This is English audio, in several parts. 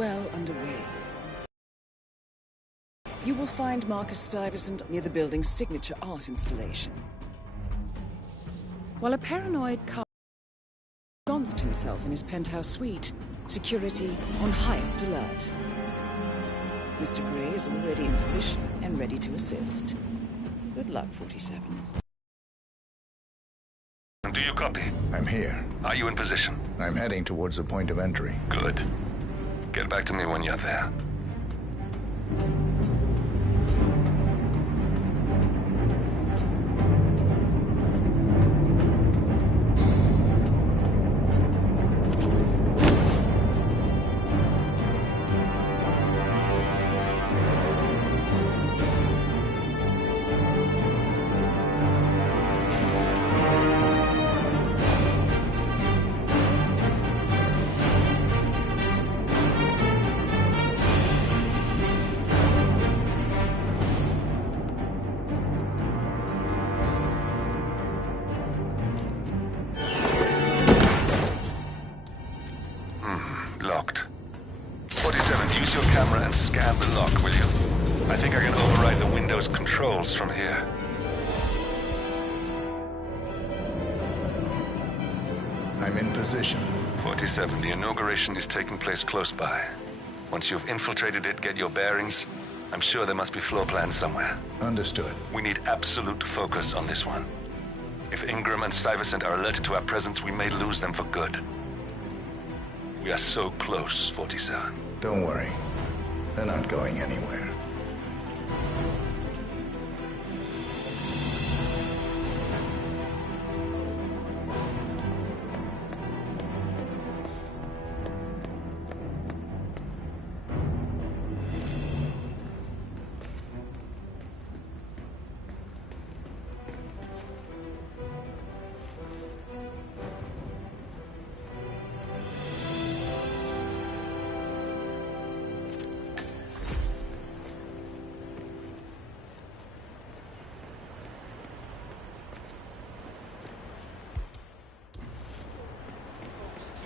well underway. You will find Marcus Stuyvesant near the building's signature art installation. While a paranoid car ensconced himself in his penthouse suite, security on highest alert. Mr. Gray is already in position and ready to assist. Good luck, 47. Do you copy? I'm here. Are you in position? I'm heading towards the point of entry. Good. Get back to me when you're there. Locked. 47, use your camera and scan the lock, will you? I think I can override the Windows controls from here. I'm in position. 47, the inauguration is taking place close by. Once you've infiltrated it, get your bearings. I'm sure there must be floor plans somewhere. Understood. We need absolute focus on this one. If Ingram and Stuyvesant are alerted to our presence, we may lose them for good. We are so close, 47. Don't worry. They're not going anywhere.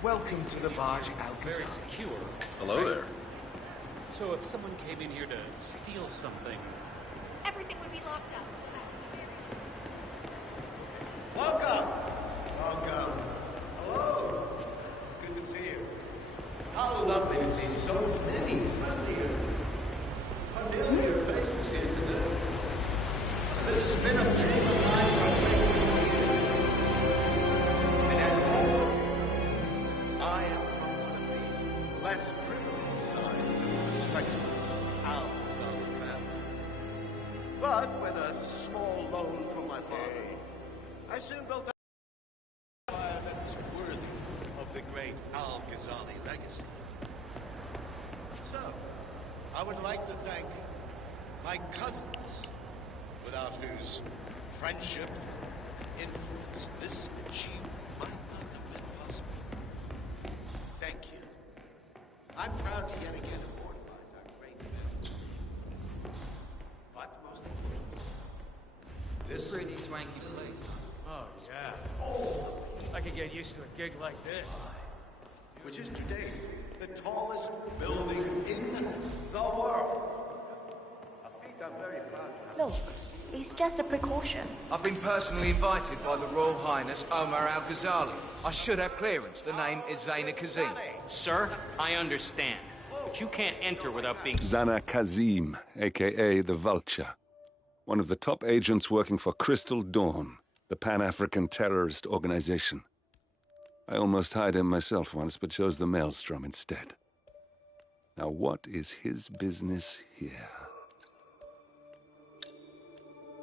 Welcome to the barge, Alcazar. Very secure. Hello right? there. So if someone came in here to steal something... Everything would be locked up, so that... Welcome! Welcome. Hello. Good to see you. How lovely to see so many familiar faces here today. This has been a dream of mine for many years. And as always, I am from one of the less privileged sides of the respectable Alcazar family. But with a small loan from my father, I soon built up an empire that was worthy of the great Al-Ghazali legacy. So, I would like to thank my cousins, without whose friendship and influence this achievement might not have been possible. Thank you. I'm proud to yet again immortalize our great event. But most importantly, this Pretty swanky place. Oh, yeah. I could get used to a gig like this. which is today the tallest building in the world. A feat I'm very proud of. Look, it's just a precaution. I've been personally invited by the Royal Highness Omar Al-Ghazali. I should have clearance. The name is Zaina Kazim. Sir, I understand. But you can't enter without being... Zana Kazim, a.k.a. the Vulture. One of the top agents working for Crystal Dawn, the Pan-African terrorist organization. I almost hired him myself once, but chose the Maelstrom instead. Now what is his business here?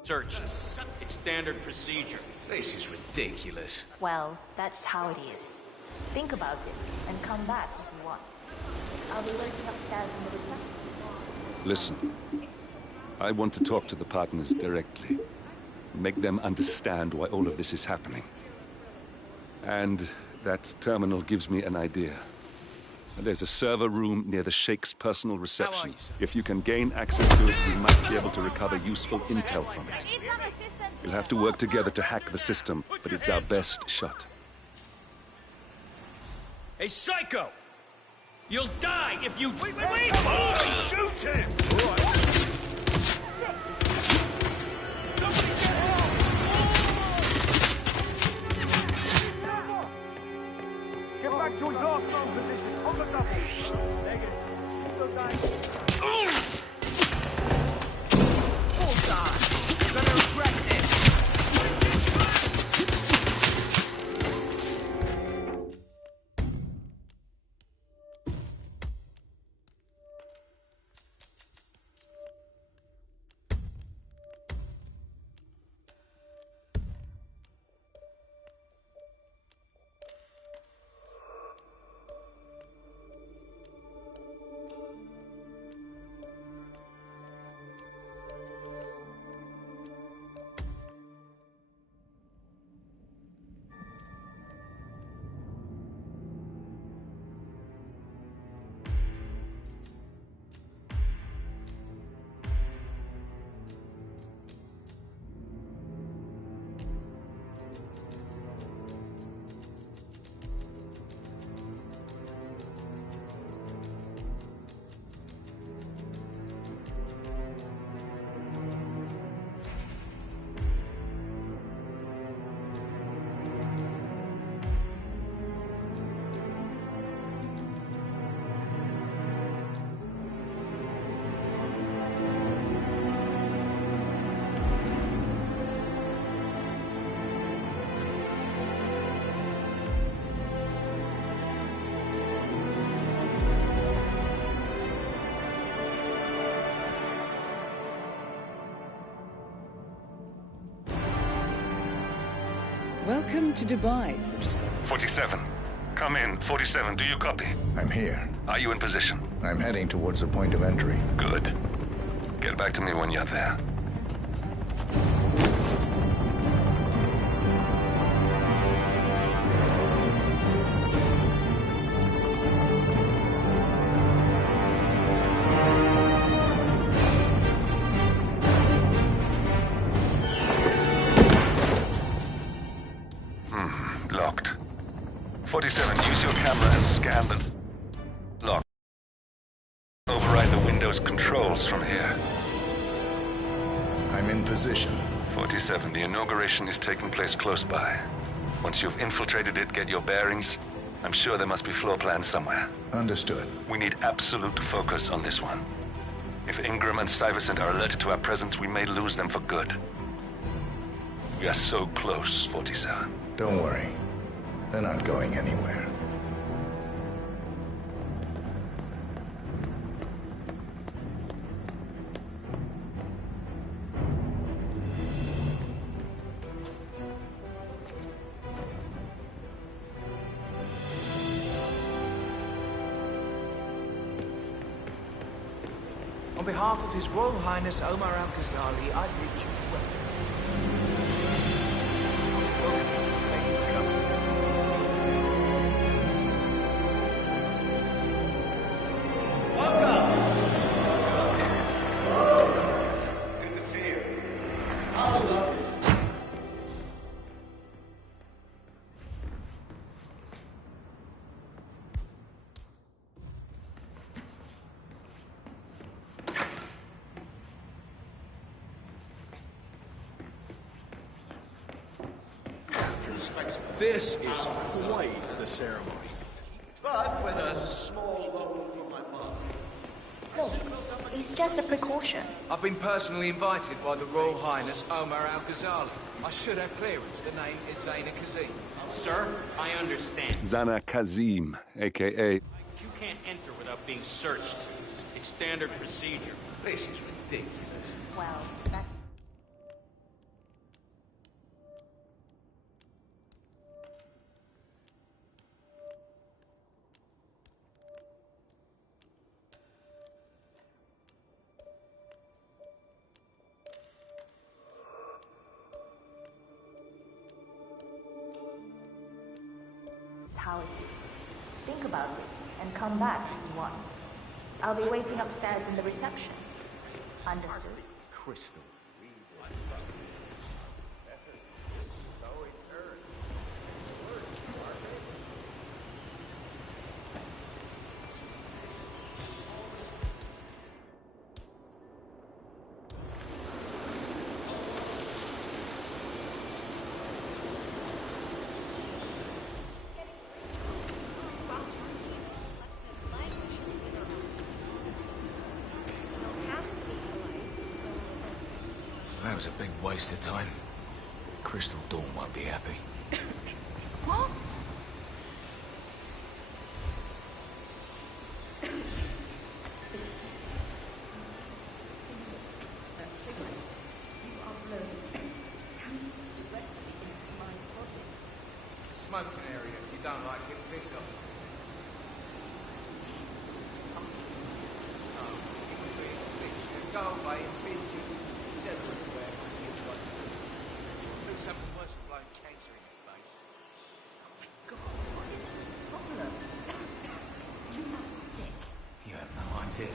Search. It's standard procedure. This is ridiculous. Well, that's how it is. Think about it and come back if you want. I'll be waiting upstairs in the reception. Listen, I want to talk to the partners directly. Make them understand why all of this is happening. And that terminal gives me an idea. There's a server room near the Sheikh's personal reception. you, sir? If you can gain access to it, we might be able to recover useful intel from it. We'll have to work together to hack the system, but it's our best shot. Hey, Psycho! You'll die if you... Wait! Shoot him! Get back to his last known position, on the double. Negative. Still dying. Bullseye! You're gonna regret this! Welcome to Dubai, 47. 47. Come in. 47, do you copy? I'm here. Are you in position? I'm heading towards the point of entry. Good. Get back to me when you're there. Locked. 47, use your camera and scan the... Lock. Override the Windows controls from here. I'm in position. 47, the inauguration is taking place close by. Once you've infiltrated it, get your bearings. I'm sure there must be floor plans somewhere. Understood. We need absolute focus on this one. If Ingram and Stuyvesant are alerted to our presence, we may lose them for good. We are so close, 47. Don't worry. They're not going anywhere. On behalf of His Royal Highness Omar Al-Ghazali, I bid you welcome. Thank you for coming. Welcome! Good to see you. How lovely. This is quite the ceremony. But with a small loan from my mother. Look, it's just a precaution. I've been personally invited by the Royal Highness Omar Al-Ghazali. I should have clearance. The name is Zaina Kazim. Sir, I understand. Zana Kazim, a.k.a. You can't enter without being searched. It's standard procedure. This is ridiculous. Well, that... how it is. Think about it and come back if you want. I'll be waiting upstairs in the reception. Understood? Crystal. That was a big waste of time. Crystal Dawn won't be happy. What? Smoking area. If you don't like it, piss off. Go away and binge everywhere. Do something worse than blowing cancer in your face. God, what is the problem? You must be sick. You have no idea.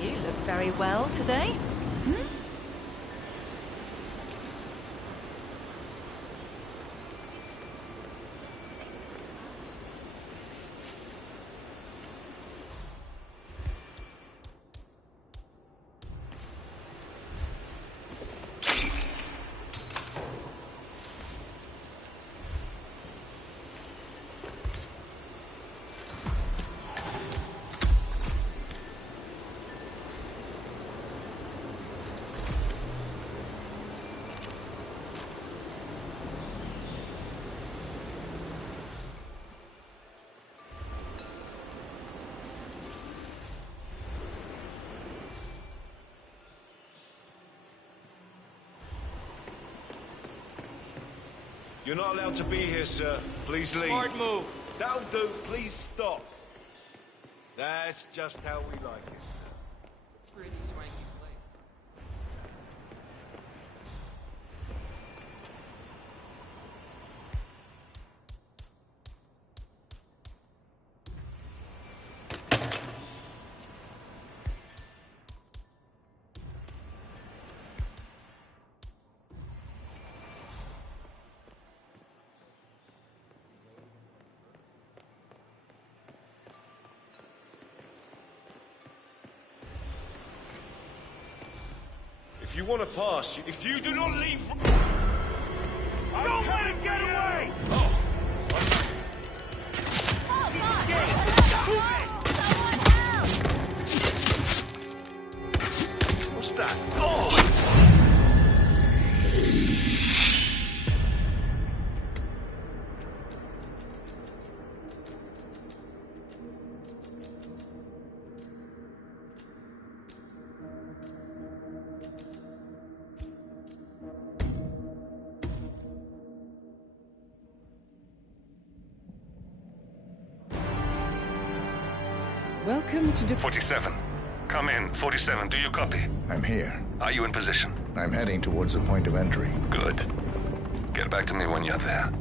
You look very well today. You're not allowed to be here, sir. Please leave. Smart move. That'll do. Please stop. That's just how we like it. It's a pretty swanky place. If you want to pass, if you do not leave... Don't let him get away! What's that? Oh! Welcome to 47. Come in. 47, do you copy? I'm here. Are you in position? I'm heading towards the point of entry. Good. Get back to me when you're there.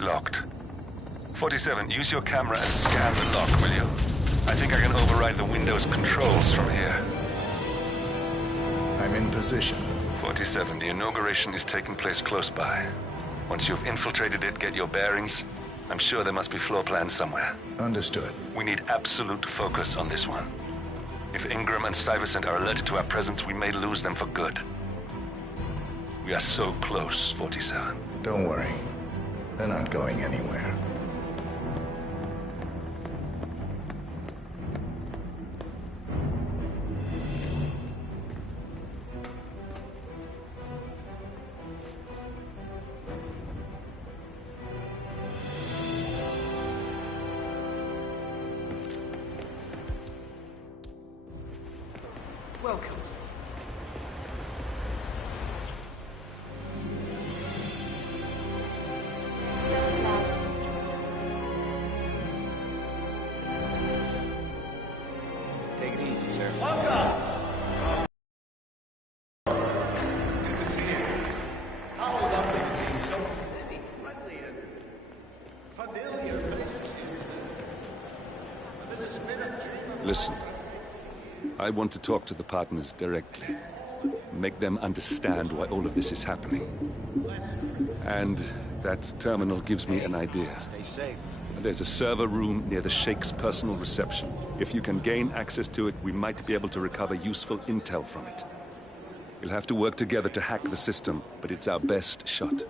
Locked. 47, use your camera and scan the lock, will you? I think I can override the Windows controls from here. I'm in position. 47, the inauguration is taking place close by. Once you've infiltrated it, get your bearings. I'm sure there must be floor plans somewhere. Understood. We need absolute focus on this one. If Ingram and Stuyvesant are alerted to our presence, we may lose them for good. We are so close, 47. Don't worry. They're not going anywhere. Listen, sir. Welcome! Good to see you. How lovely to see so many friendly and familiar faces here. This has been a dream. Listen, I want to talk to the partners directly. Make them understand why all of this is happening. And that terminal gives me an idea. Stay safe. There's a server room near the Sheikh's personal reception. If you can gain access to it, we might be able to recover useful intel from it. We'll have to work together to hack the system, but it's our best shot.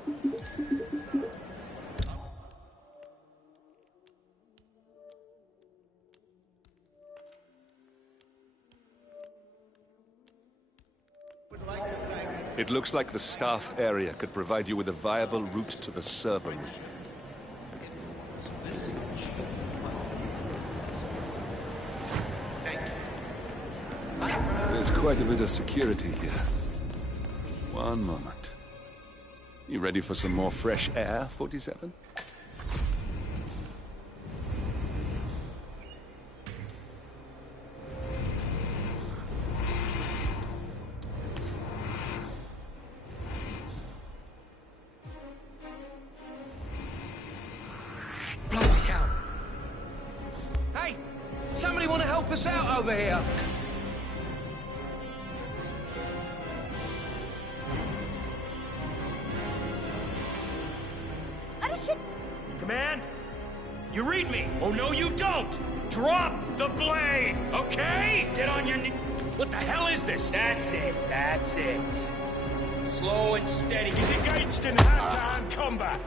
It looks like the staff area could provide you with a viable route to the server room. There's quite a bit of security here. One moment. You ready for some more fresh air, 47? Bloody hell. Hey! Somebody want to help us out over here? Command? You read me? Oh, no, you don't! Drop the blade, okay? Get on your knee. What the hell is this? That's it, that's it. Slow and steady. He's engaged in hand-to-hand combat.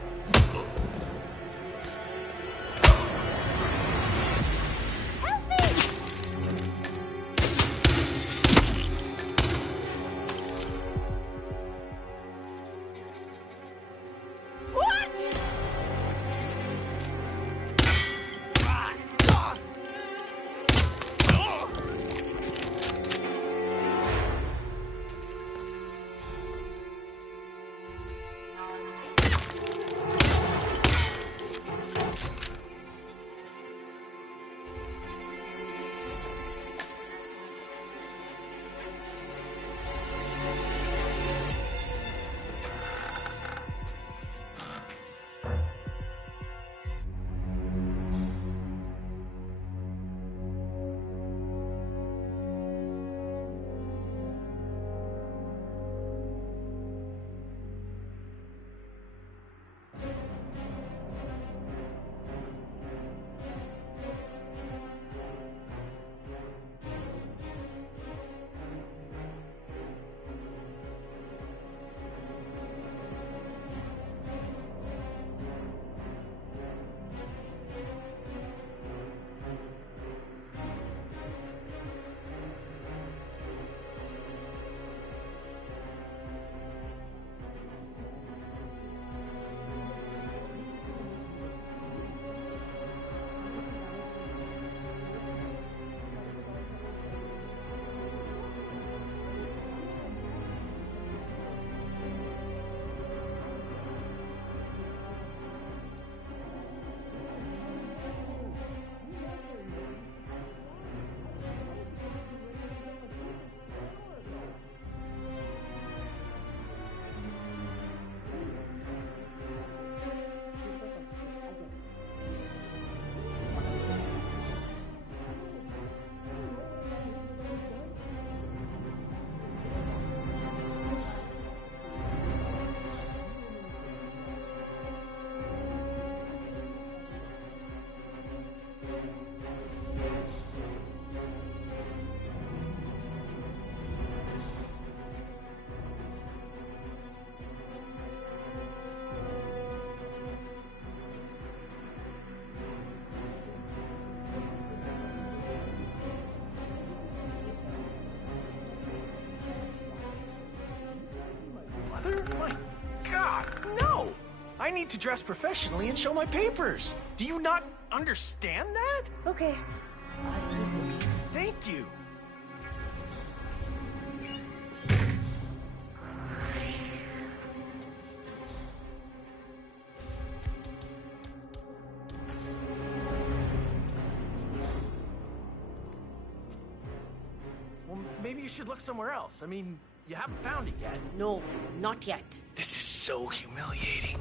My God, no! I need to dress professionally and show my papers. Do you not understand that? Okay. Thank you. you should look somewhere else. I mean, you haven't found it yet. No, not yet. This is so humiliating.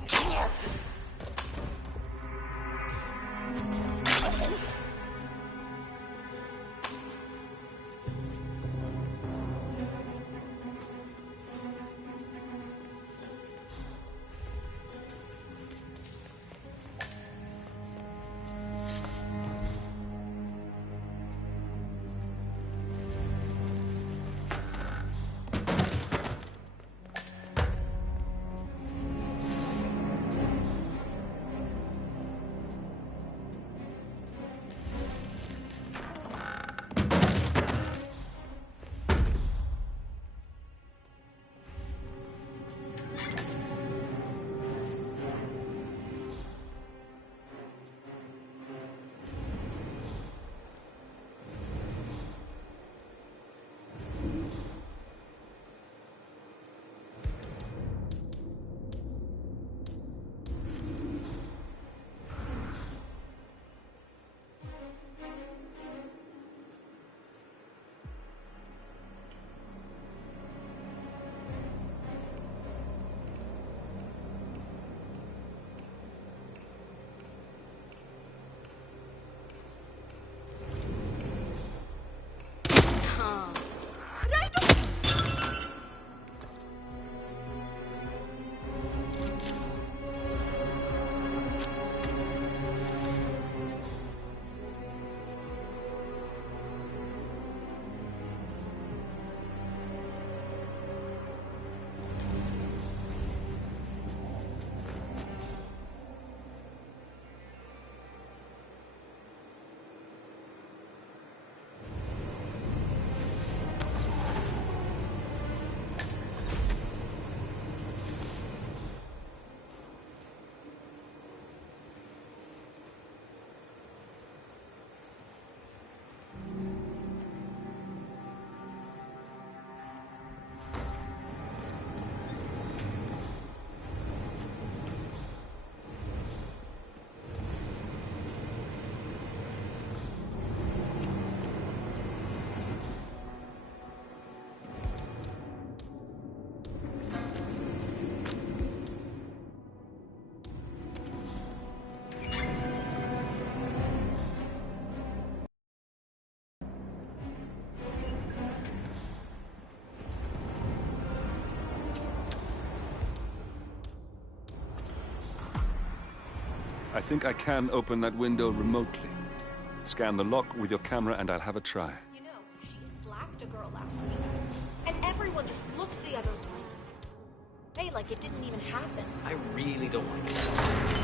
I think I can open that window remotely. Scan the lock with your camera and I'll have a try. You know, she slapped a girl last week. And everyone just looked the other way. Hey, like it didn't even happen. I really don't like it.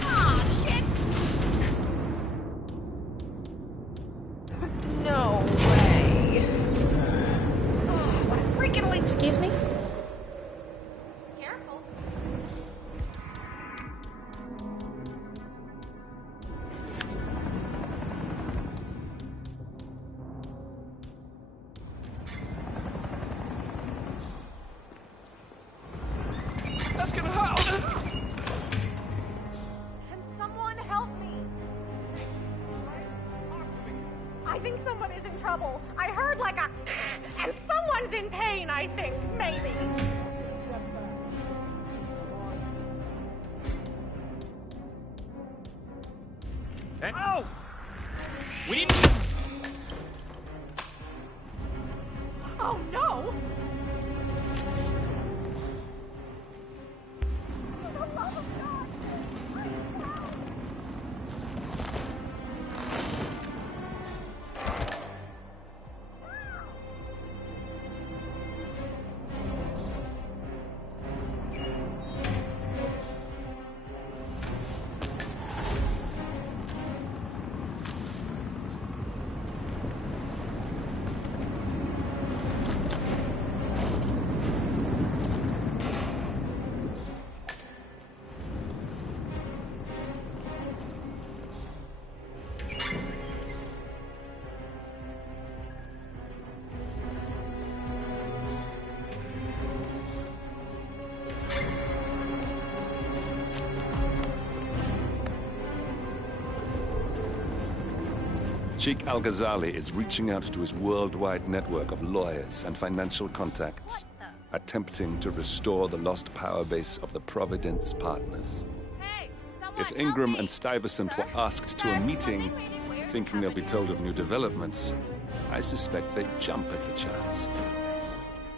Ah, shit! No way. Oh, what a freaking week. Excuse me? Careful. That's gonna hurt! Can someone help me? I think someone is in trouble. I heard like a... And someone's in pain, I think. Maybe. Oh! We need... Oh, no! For the love of God! Sheikh Al-Ghazali is reaching out to his worldwide network of lawyers and financial contacts, attempting to restore the lost power base of the Providence Partners. If Ingram and Stuyvesant were asked to a meeting, thinking they'll be told of new developments, I suspect they'd jump at the chance.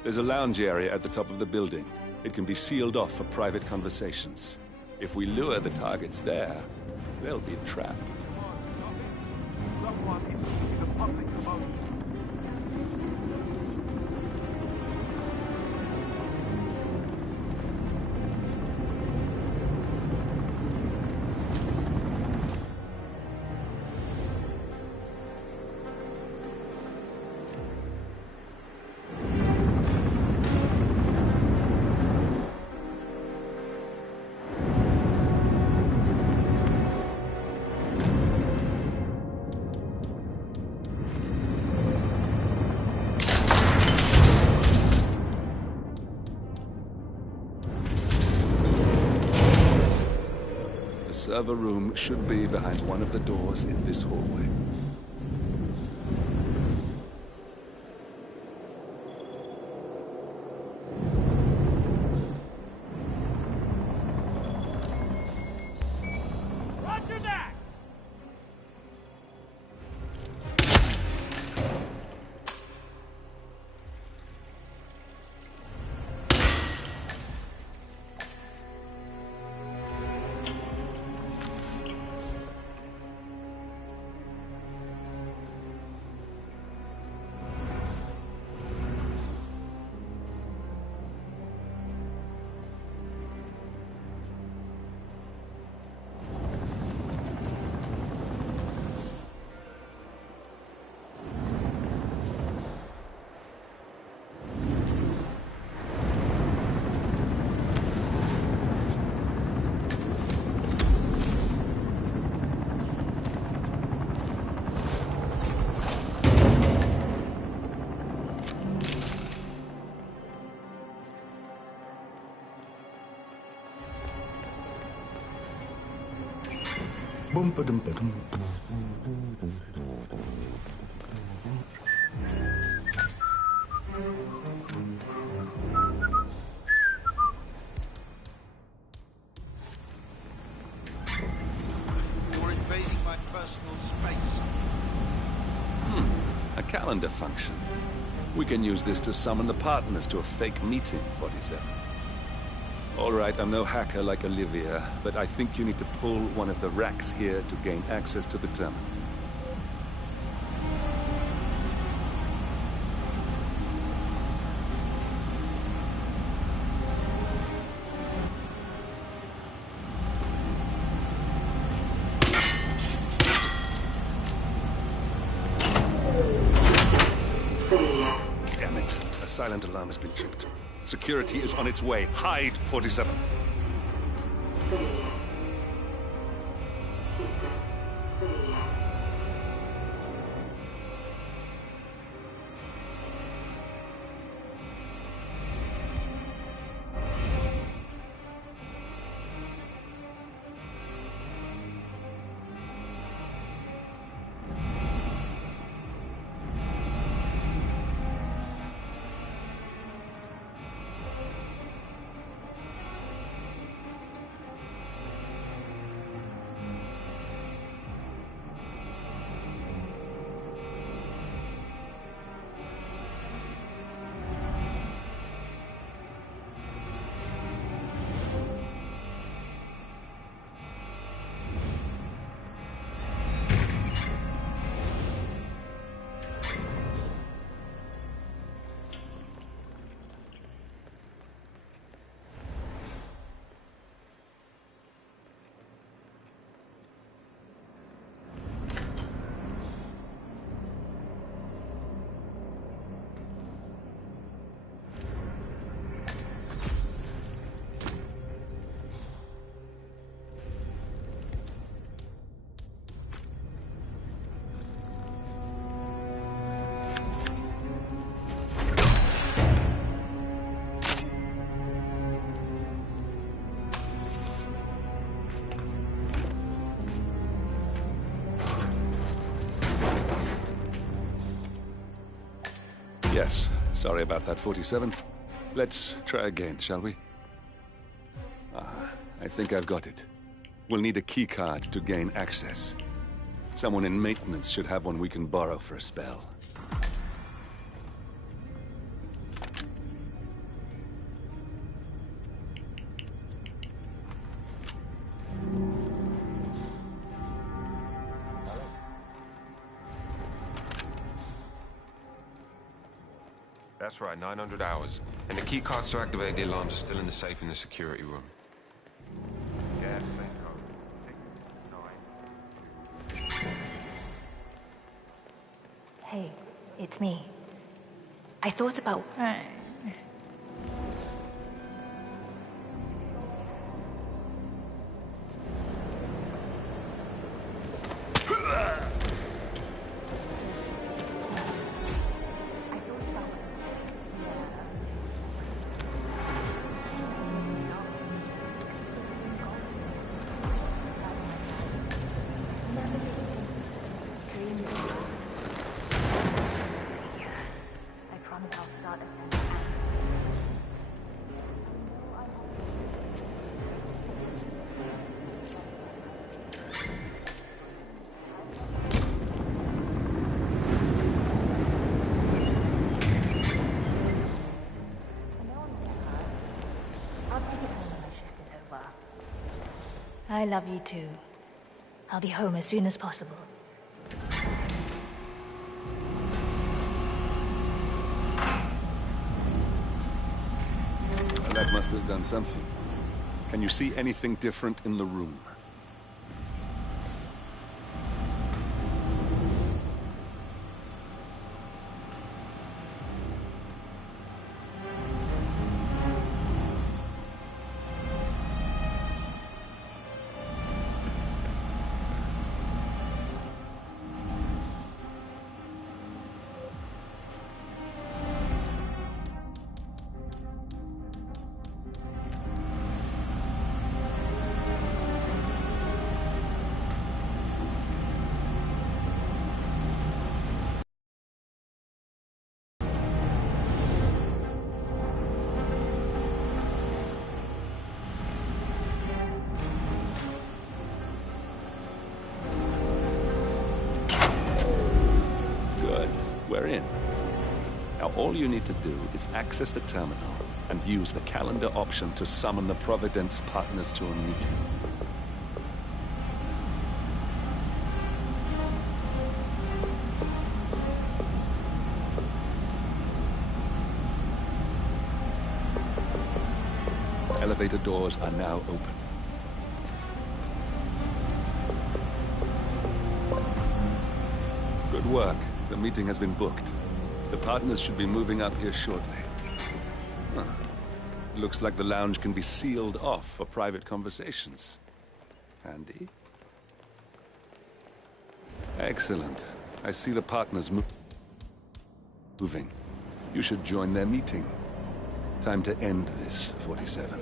There's a lounge area at the top of the building. It can be sealed off for private conversations. If we lure the targets there, they'll be trapped. The server room should be behind one of the doors in this hallway. Roger that! You're invading my personal space. A calendar function. We can use this to summon the partners to a fake meeting, 47. All right, I'm no hacker like Olivia, but I think you need to pull one of the racks here to gain access to the terminal. Damn it. A silent alarm has been tripped. Security is on its way. Hide, 47. Yes, sorry about that, 47. Let's try again, shall we? I think I've got it. We'll need a key card to gain access. Someone in maintenance should have one we can borrow for a spell. That's right, 900 hours. And the key cards to activate the alarms are still in the safe in the security room. Yeah, same code. 6, 9. Hey, it's me. I thought about... I love you too. I'll be home as soon as possible. Well, that must have done something. Can you see anything different in the room? We're in. Now all you need to do is access the terminal and use the calendar option to summon the Providence partners to a meeting. Elevator doors are now open. Good work. The meeting has been booked. The partners should be moving up here shortly. Huh. Looks like the lounge can be sealed off for private conversations. Handy. Excellent. I see the partners moving. You should join their meeting. Time to end this, 47.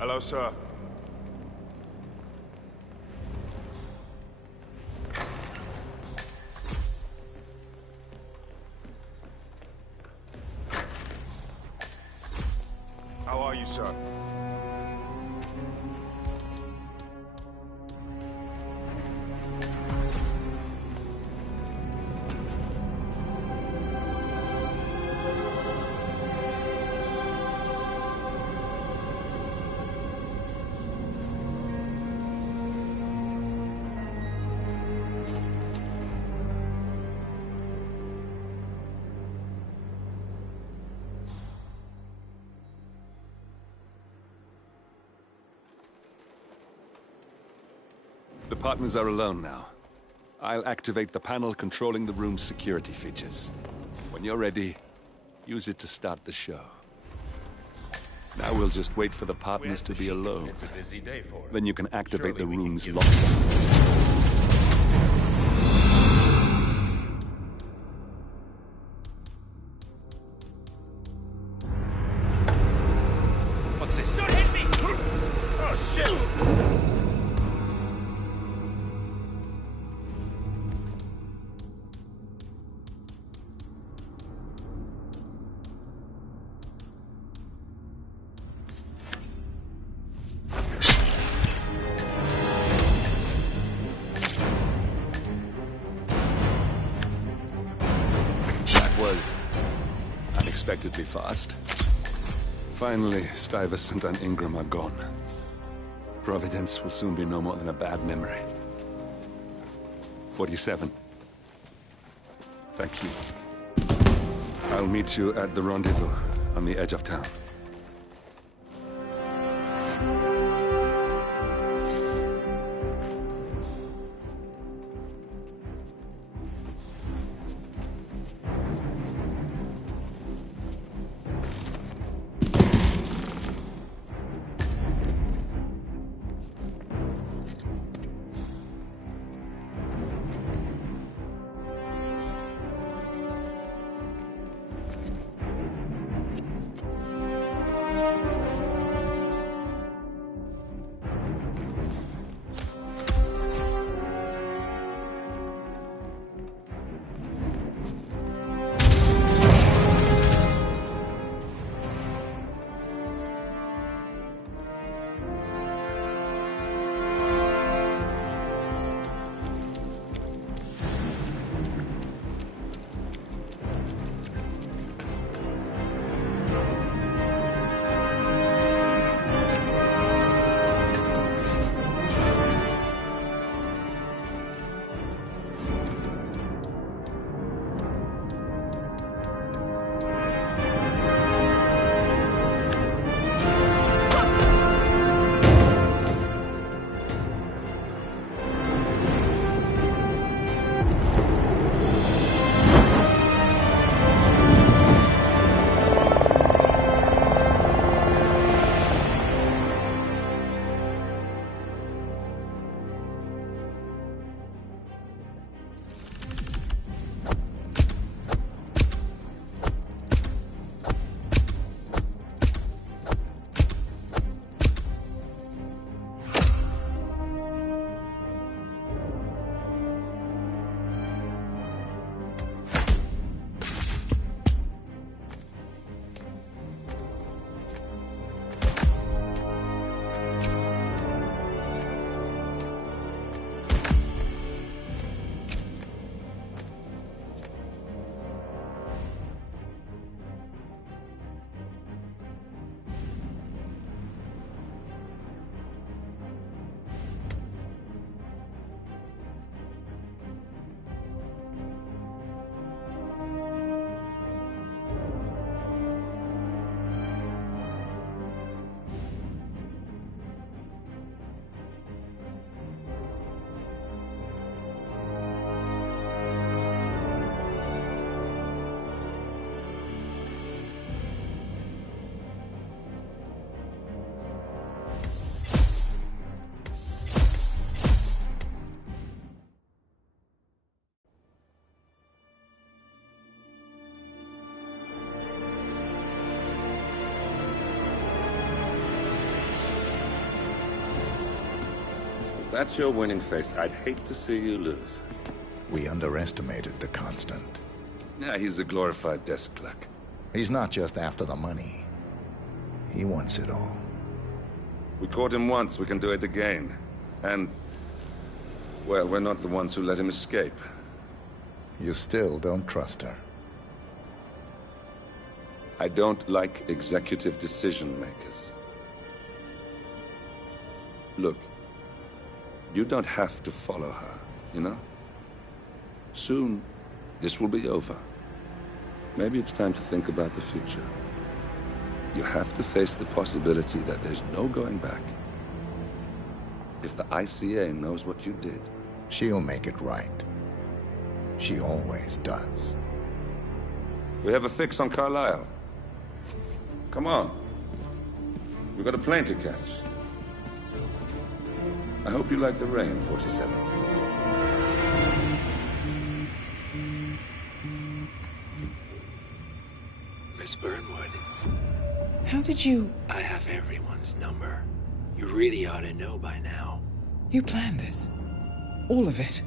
Hello, sir. How are you, sir? partners are alone now. I'll activate the panel controlling the room's security features. When you're ready, use it to start the show. Now we'll just wait for the partners to be alone. It's a busy day for us. Then you can activate Surely the we can room's give- lockdown. What's this? Don't hit me! Oh, shit! That was unexpectedly fast. Finally, Stuyvesant and Ingram are gone. Providence will soon be no more than a bad memory. 47. Thank you. I'll meet you at the rendezvous on the edge of town. If that's your winning face, I'd hate to see you lose. We underestimated the Constant. Yeah, he's a glorified desk clerk. He's not just after the money. He wants it all. We caught him once, we can do it again. And, well, we're not the ones who let him escape. You still don't trust her. I don't like executive decision makers. Look, you don't have to follow her, you know? Soon, this will be over. Maybe it's time to think about the future. You have to face the possibility that there's no going back. if the ICA knows what you did. She'll make it right. She always does. We have a fix on Carlisle. Come on. We've got a plane to catch. I hope you like the rain, 47. Miss Burnwood. How did you... I have everyone's number. You really ought to know by now. You planned this? All of it?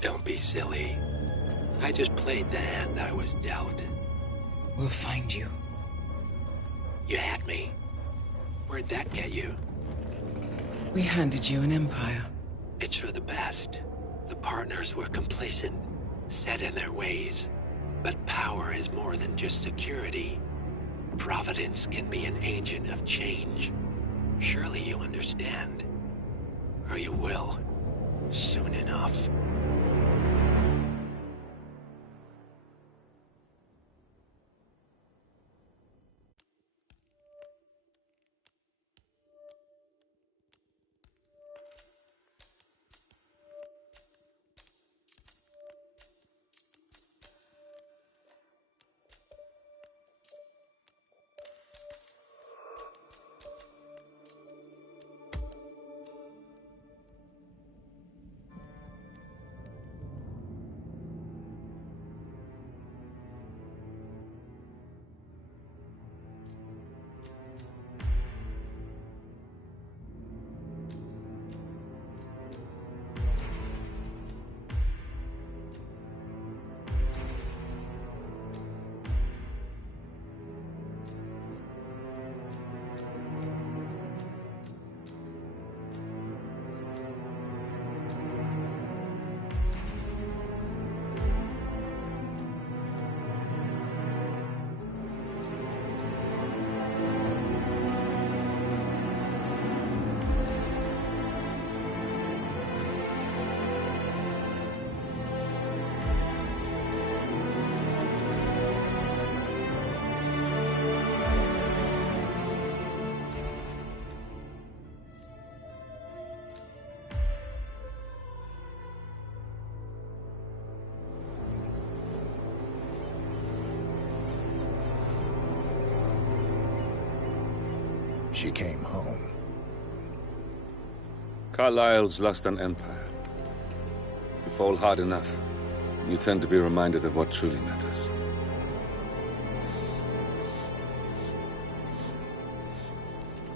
Don't be silly. I just played the hand I was dealt. We'll find you. You had me. Where'd that get you? We handed you an empire. It's for the best. The partners were complacent, set in their ways. But power is more than just security. Providence can be an agent of change. Surely you understand. Or you will. Soon enough. She came home. Carlisle's lost an empire. You fall hard enough, you tend to be reminded of what truly matters.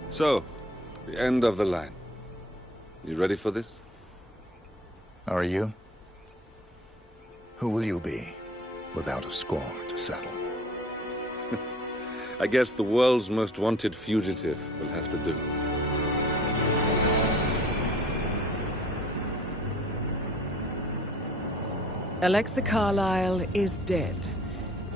So, the end of the line. You ready for this? Are you? Who will you be, without a score to settle? I guess the world's most wanted fugitive will have to do. Alexa Carlisle is dead.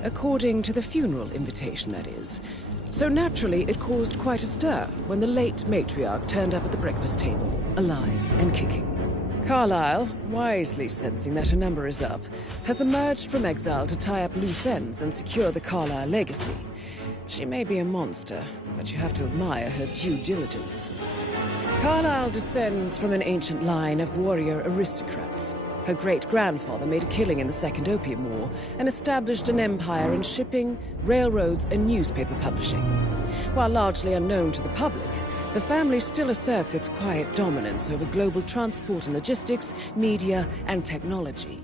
According to the funeral invitation, that is. So naturally, it caused quite a stir when the late matriarch turned up at the breakfast table, alive and kicking. Carlisle, wisely sensing that her number is up, has emerged from exile to tie up loose ends and secure the Carlisle legacy. She may be a monster, but you have to admire her due diligence. Carlisle descends from an ancient line of warrior aristocrats. Her great-grandfather made a killing in the Second Opium War and established an empire in shipping, railroads, and newspaper publishing. While largely unknown to the public, the family still asserts its quiet dominance over global transport and logistics, media, and technology.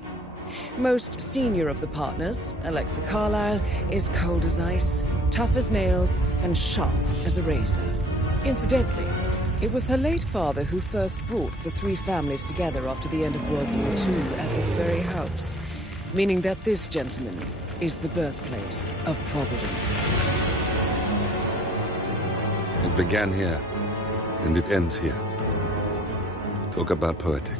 Most senior of the partners, Alexa Carlisle, is cold as ice, tough as nails, and sharp as a razor. Incidentally, it was her late father who first brought the three families together after the end of World War II at this very house, meaning that this gentleman is the birthplace of Providence. It began here, and it ends here. Talk about poetic.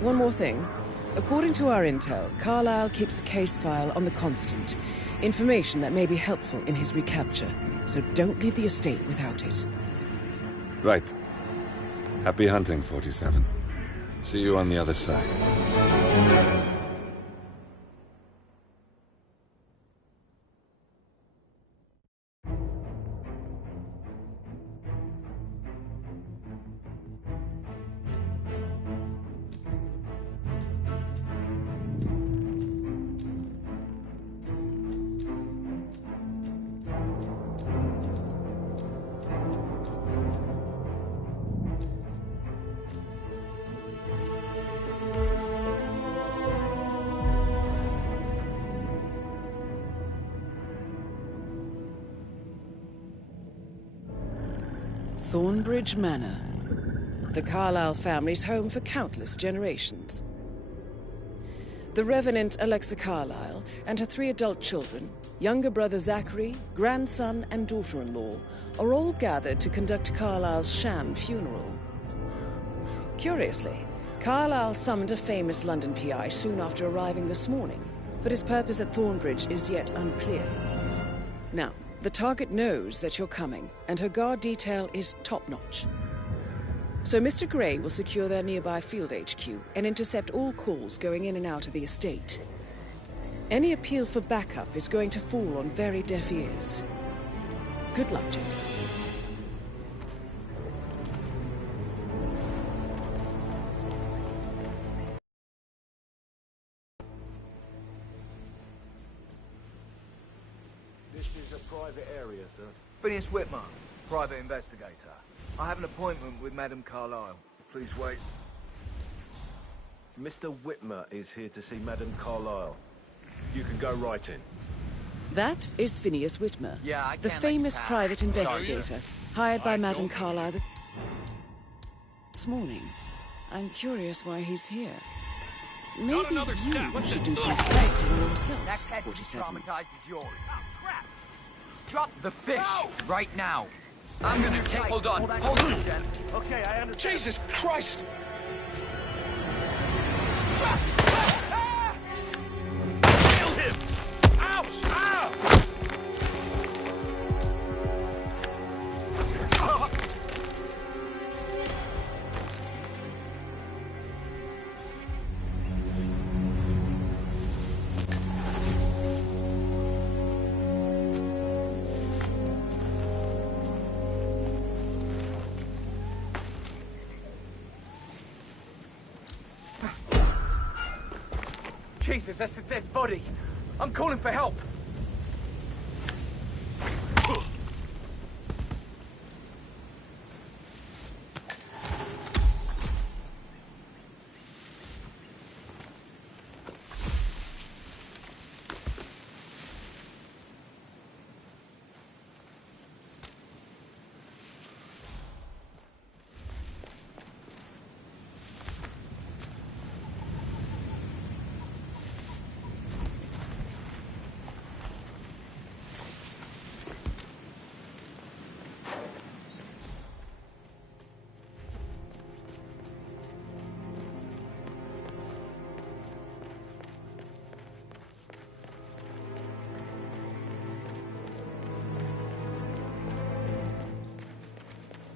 One more thing. According to our intel, Carlisle keeps a case file on the Constant. Information that may be helpful in his recapture, so don't leave the estate without it. Right. Happy hunting, 47. See you on the other side. Thornbridge Manor, the Carlyle family's home for countless generations. The Revenant Alexa Carlyle and her 3 adult children, younger brother Zachary, grandson and daughter-in-law, are all gathered to conduct Carlyle's sham funeral. Curiously, Carlyle summoned a famous London PI soon after arriving this morning, but his purpose at Thornbridge is yet unclear. Now, the target knows that you're coming, and her guard detail is top-notch. So Mr. Gray will secure their nearby field HQ and intercept all calls going in and out of the estate. Any appeal for backup is going to fall on very deaf ears. Good luck, gentlemen. This is a private area, sir. Phineas Whitmer, private investigator. I have an appointment with Madame Carlyle. Please wait. Mr. Whitmer is here to see Madame Carlyle. You can go right in. That is Phineas Whitmer, Yeah, I the can't let famous you pass. private investigator Sorry. hired by Madame Carlyle this morning. I'm curious why he's here. Maybe you should do some detecting yourself, That catch is 47. traumatized as yours. Oh, crap! Drop the fish right now. I'm gonna take. Hold on. Hold on. Okay, I understand. Jesus Christ! Kill him! Ouch! Ow! Jesus, that's a dead body. I'm calling for help.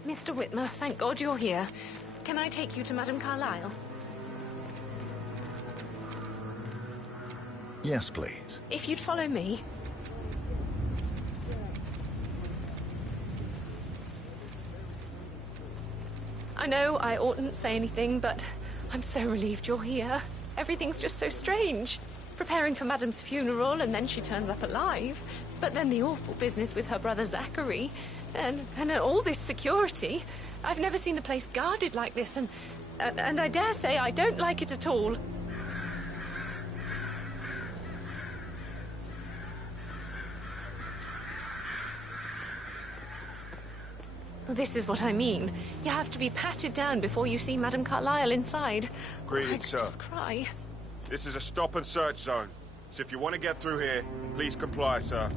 Mr. Whitmer, thank God you're here. Can I take you to Madame Carlyle? Yes, please. If you'd follow me. I know I oughtn't say anything, but I'm so relieved you're here. Everything's just so strange. Preparing for Madame's funeral, and then she turns up alive. But then the awful business with her brother Zachary, and all this security. I've never seen the place guarded like this, and I dare say I don't like it at all. Well, this is what I mean. You have to be patted down before you see Madame Carlyle inside. Greetings, sir. Just cry. This is a stop and search zone. So if you want to get through here, please comply, sir.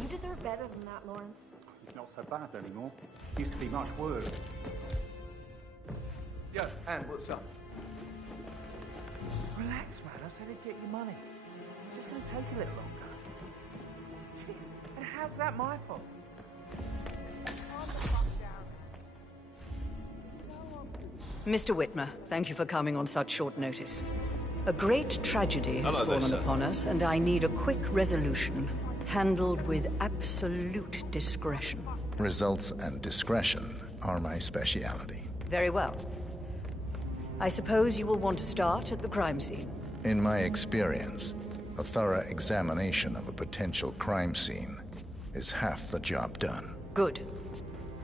You deserve better than that, Lawrence. He's not so bad anymore. Used to be much worse. Yo, Anne, what's up? Relax, man. I said I'd get you money. It's just gonna take a little longer. Gee, and how's that my fault? Calm the fuck down. Mr. Whitmer, thank you for coming on such short notice. A great tragedy has Hello there, fallen sir. upon us, and I need a quick resolution, handled with absolute discretion. Results and discretion are my speciality. Very well. I suppose you will want to start at the crime scene. In my experience, a thorough examination of a potential crime scene is half the job done. Good.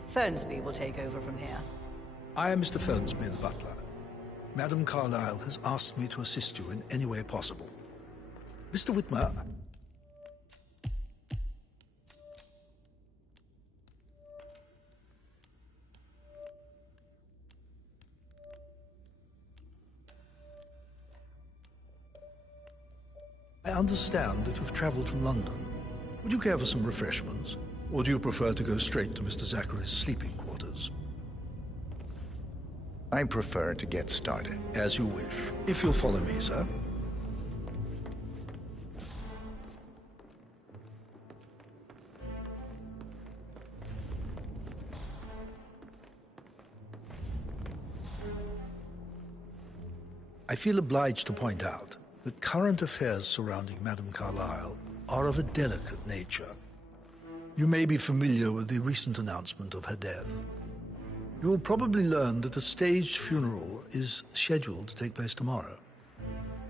Fernsby will take over from here. I am Mr. Fernsby, the butler. Madame Carlyle has asked me to assist you in any way possible. Mr. Whitmer... I understand that you've traveled from London. Would you care for some refreshments? Or do you prefer to go straight to Mr. Zachary's sleeping quarters? I prefer to get started. As you wish. If you'll follow me, sir. I feel obliged to point out that current affairs surrounding Madame Carlyle are of a delicate nature. You may be familiar with the recent announcement of her death. You will probably learn that a staged funeral is scheduled to take place tomorrow.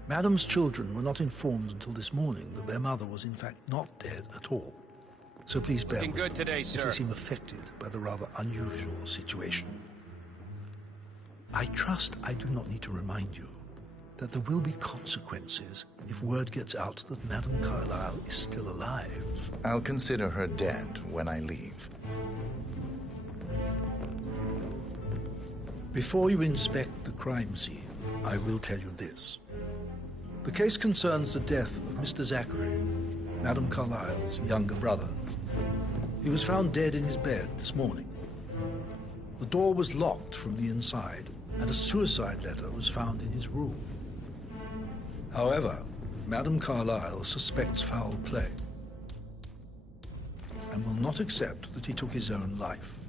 Madame's children were not informed until this morning that their mother was in fact not dead at all. So please bear Looking with good me today, if sir. they seem affected by the rather unusual situation. I trust I do not need to remind you that there will be consequences if word gets out that Madame Carlyle is still alive. I'll consider her dead when I leave. Before you inspect the crime scene, I will tell you this. The case concerns the death of Mr. Zachary, Madame Carlyle's younger brother. He was found dead in his bed this morning. The door was locked from the inside, and a suicide letter was found in his room. However, Madame Carlyle suspects foul play and will not accept that he took his own life.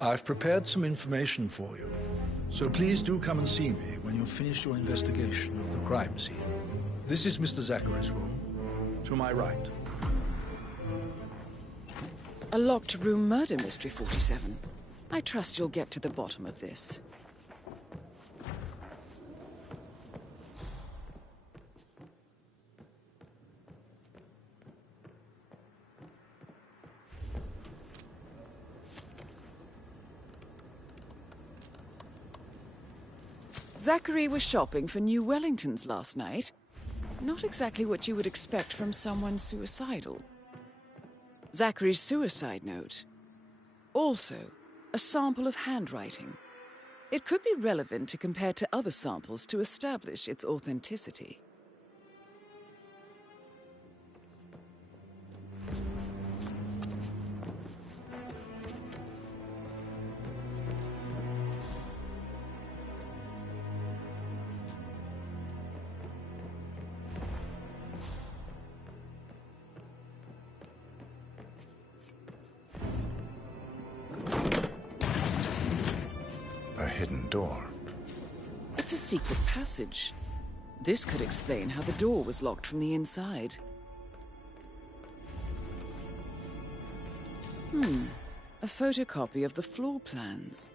I've prepared some information for you, so please do come and see me when you've finished your investigation of the crime scene. This is Mr. Zachary's room, to my right. A locked room murder mystery, 47. I trust you'll get to the bottom of this. Zachary was shopping for New Wellingtons last night. Not exactly what you would expect from someone suicidal. Zachary's suicide note. Also, a sample of handwriting. It could be relevant to compare to other samples to establish its authenticity. A hidden door. It's a secret passage. This could explain how the door was locked from the inside. A photocopy of the floor plans.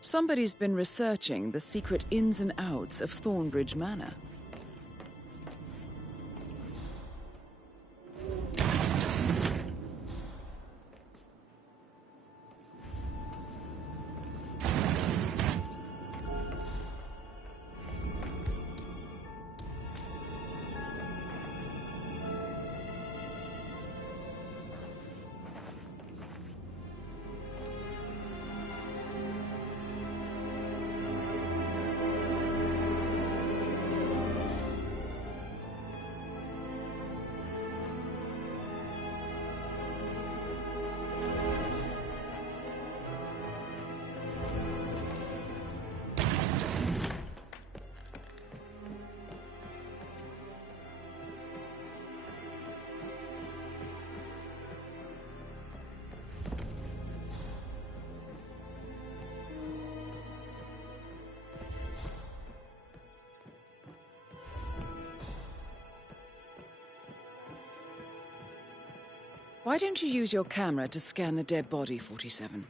Somebody's been researching the secret ins and outs of Thornbridge Manor. Why don't you use your camera to scan the dead body, 47?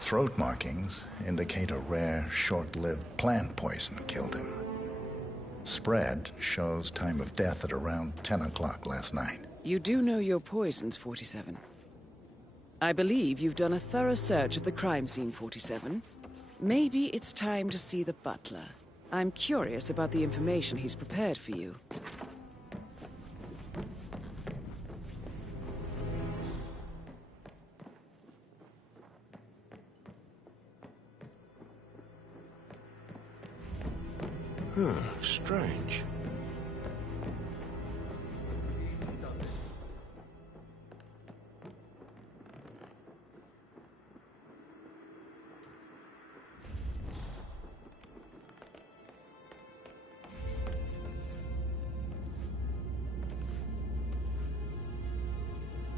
Throat markings indicate a rare, short-lived plant poison killed him. Spread shows time of death at around 10 o'clock last night. You do know your poisons, 47. I believe you've done a thorough search of the crime scene, 47. Maybe it's time to see the butler. I'm curious about the information he's prepared for you. Strange.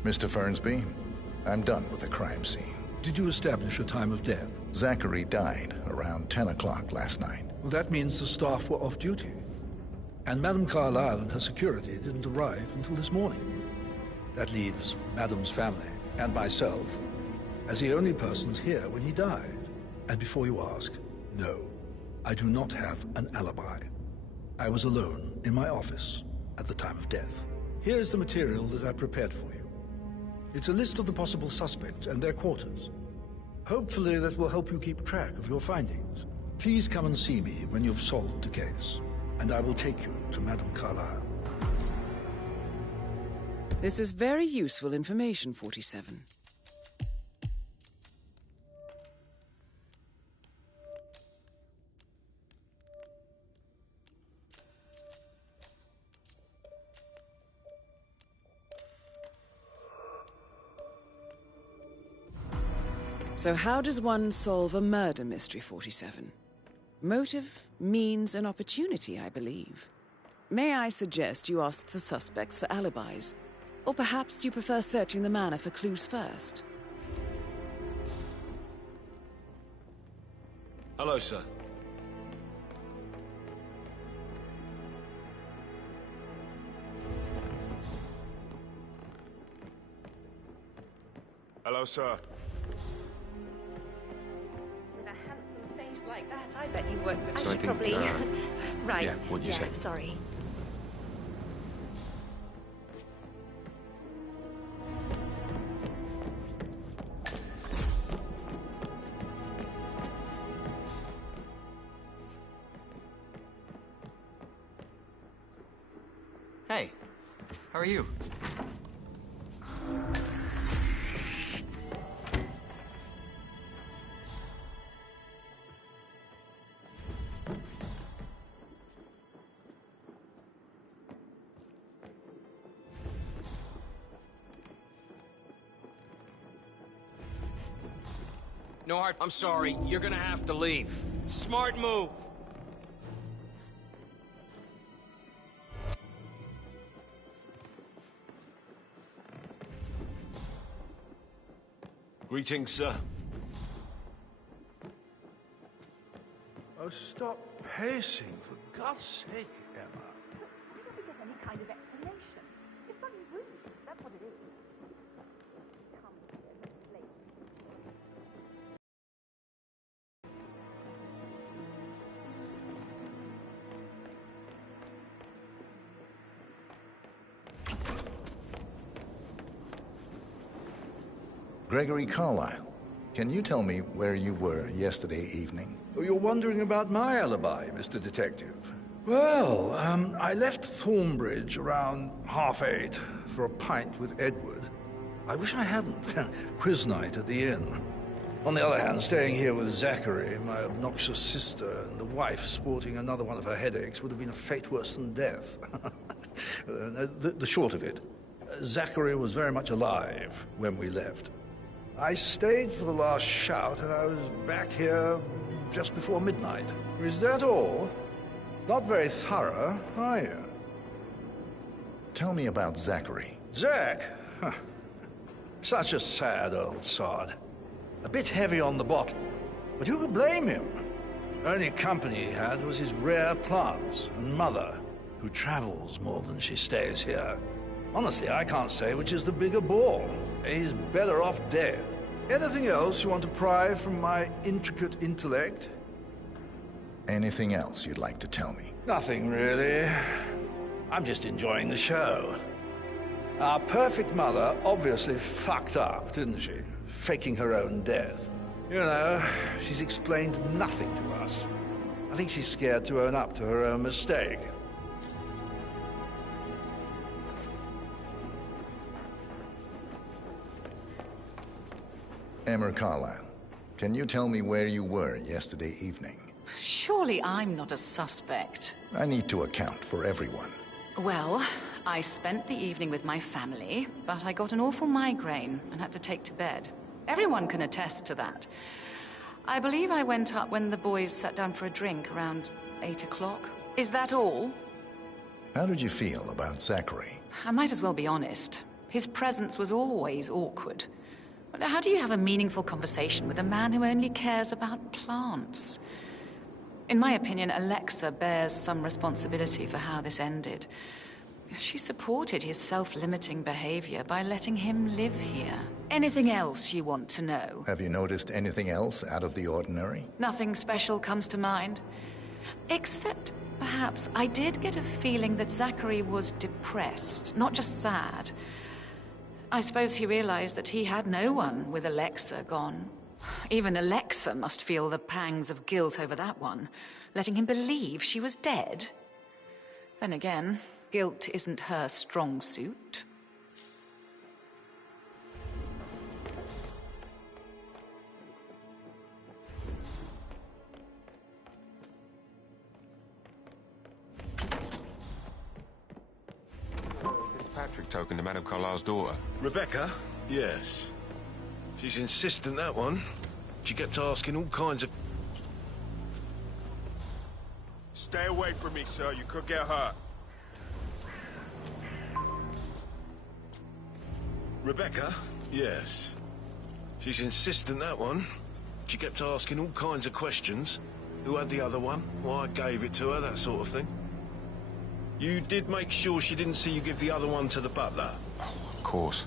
Mr. Fernsby, I'm done with the crime scene. Did you establish a time of death? Zachary died around 10 o'clock last night. Well, that means the staff were off duty. And Madame Carlyle and her security didn't arrive until this morning. That leaves Madame's family and myself as the only persons here when he died. And before you ask, no, I do not have an alibi. I was alone in my office at the time of death. Here's the material that I prepared for you. It's a list of the possible suspects and their quarters. Hopefully that will help you keep track of your findings. Please come and see me when you've solved the case, and I will take you to Madame Carlyle. This is very useful information, 47. So how does one solve a murder mystery, 47? Motive, means, and opportunity, I believe. May I suggest you ask the suspects for alibis? Or perhaps do you prefer searching the manor for clues first? Hello, sir. Hello, sir. Like that, I bet you would. I So I should think, probably... right. yeah, what'd you say? Sorry. Hey, how are you? No, Art, I'm sorry. You're gonna have to leave. Smart move. Greetings, sir. Oh, stop pacing, for God's sake, Emma. You never get any kind of explanation. It's bloody rude. That's what it is. Come here, late. Gregory Carlyle, can you tell me where you were yesterday evening? Oh, you're wondering about my alibi, Mr. Detective. Well, I left Thornbridge around 8:30 for a pint with Edward. I wish I hadn't. Quiz night at the inn. On the other hand, staying here with Zachary, my obnoxious sister, and the wife sporting another one of her headaches would have been a fate worse than death. The short of it, Zachary was very much alive when we left. I stayed for the last shout, and I was back here just before midnight. Is that all? Not very thorough, are you? Tell me about Zachary. Zach? Huh. Such a sad old sod. A bit heavy on the bottle, but who could blame him? Only company he had was his rare plants and mother, who travels more than she stays here. Honestly, I can't say which is the bigger bore. He's better off dead. Anything else you want to pry from my intricate intellect? Anything else you'd like to tell me? Nothing, really. I'm just enjoying the show. Our perfect mother obviously fucked up, didn't she? Faking her own death. You know, she's explained nothing to us. I think she's scared to own up to her own mistake. Emma Carlyle, can you tell me where you were yesterday evening? Surely I'm not a suspect. I need to account for everyone. Well, I spent the evening with my family, but I got an awful migraine and had to take to bed. Everyone can attest to that. I believe I went up when the boys sat down for a drink around 8 o'clock. Is that all? How did you feel about Zachary? I might as well be honest. His presence was always awkward. But how do you have a meaningful conversation with a man who only cares about plants? In my opinion, Alexa bears some responsibility for how this ended. She supported his self-limiting behavior by letting him live here. Anything else you want to know? Have you noticed anything else out of the ordinary? Nothing special comes to mind. Except, perhaps, I did get a feeling that Zachary was depressed, not just sad. I suppose he realized that he had no one with Alexa gone. Even Alexa must feel the pangs of guilt over that one, letting him believe she was dead. Then again, guilt isn't her strong suit. Patrick token to Madame Carlyle's daughter. Rebecca? Yes. She's insistent, that one. She kept asking all kinds of... Stay away from me, sir. You could get hurt. Rebecca? Yes. She's insistent, that one. She kept asking all kinds of questions. Who had the other one? Why I gave it to her, that sort of thing. You did make sure she didn't see you give the other one to the butler? Of course.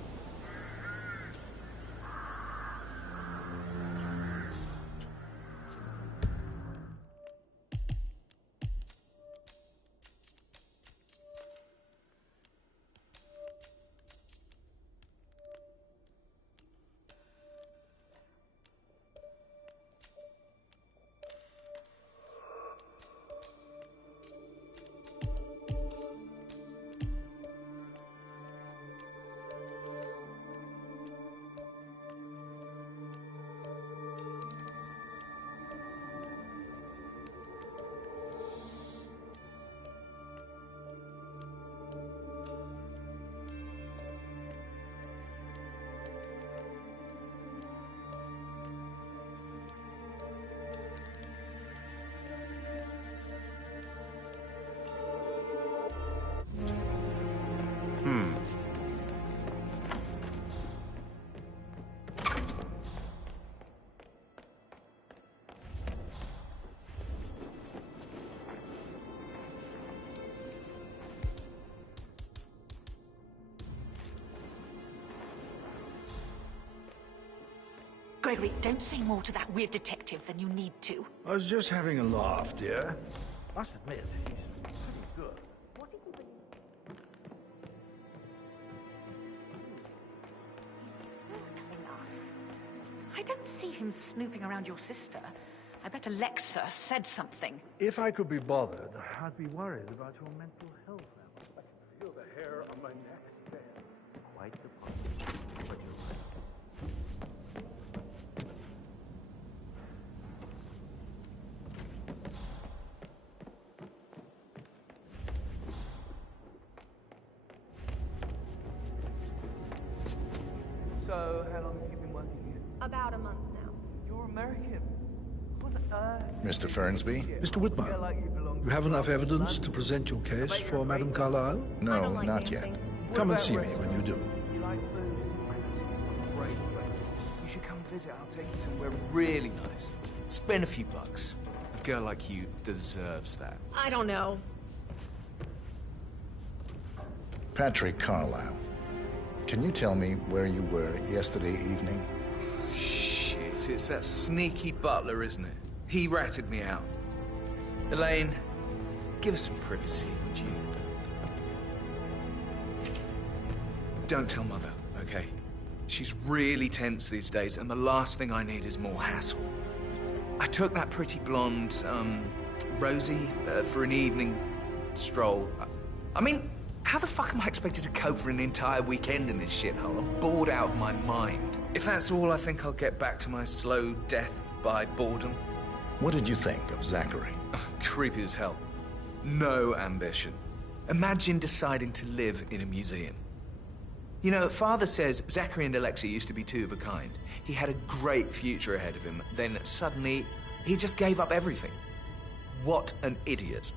Gregory, don't say more to that weird detective than you need to. I was just having a laugh, dear. Must admit, he's pretty good. Circling us. I don't see him snooping around your sister. I bet Alexa said something. If I could be bothered, I'd be worried about your mental health. I can feel the hair on my neck stand. Quite the punch. But you're right. So, how long have you been working here? About a month now. You're American. What on earth? Mr. Fernsby? Mr. Whitmire, you have enough evidence to present your case for Madame Carlyle? No, not yet. Come and see me when you do. You like food? Great place. You should come visit. I'll take you somewhere really nice. Spend a few bucks. A girl like you deserves that. I don't know. Patrick Carlyle. Can you tell me where you were yesterday evening? Shit, it's that sneaky butler, isn't it? He ratted me out. Elaine, give us some privacy, would you? Don't tell Mother, okay? She's really tense these days, and the last thing I need is more hassle. I took that pretty blonde, Rosie, for an evening stroll. I mean, how the fuck am I expected to cope for an entire weekend in this shithole? I'm bored out of my mind. If that's all, I think I'll get back to my slow death by boredom. What did you think of Zachary? Creepy as hell. No ambition. Imagine deciding to live in a museum. You know, Father says Zachary and Alexa used to be two of a kind. He had a great future ahead of him. Then suddenly, he just gave up everything. What an idiot.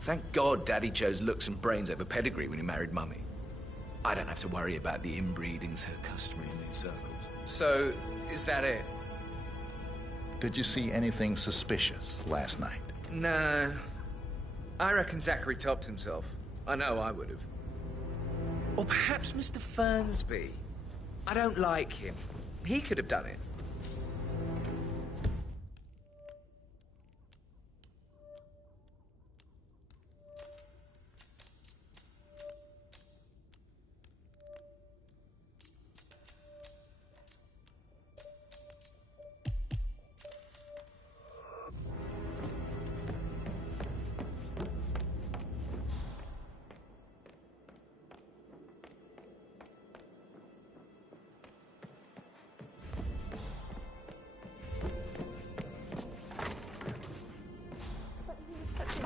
Thank God Daddy chose looks and brains over pedigree when he married Mummy. I don't have to worry about the inbreeding so customary in these circles. So, is that it? Did you see anything suspicious last night? No. I reckon Zachary topped himself. I know I would have. Or perhaps Mr. Fernsby. I don't like him. He could have done it.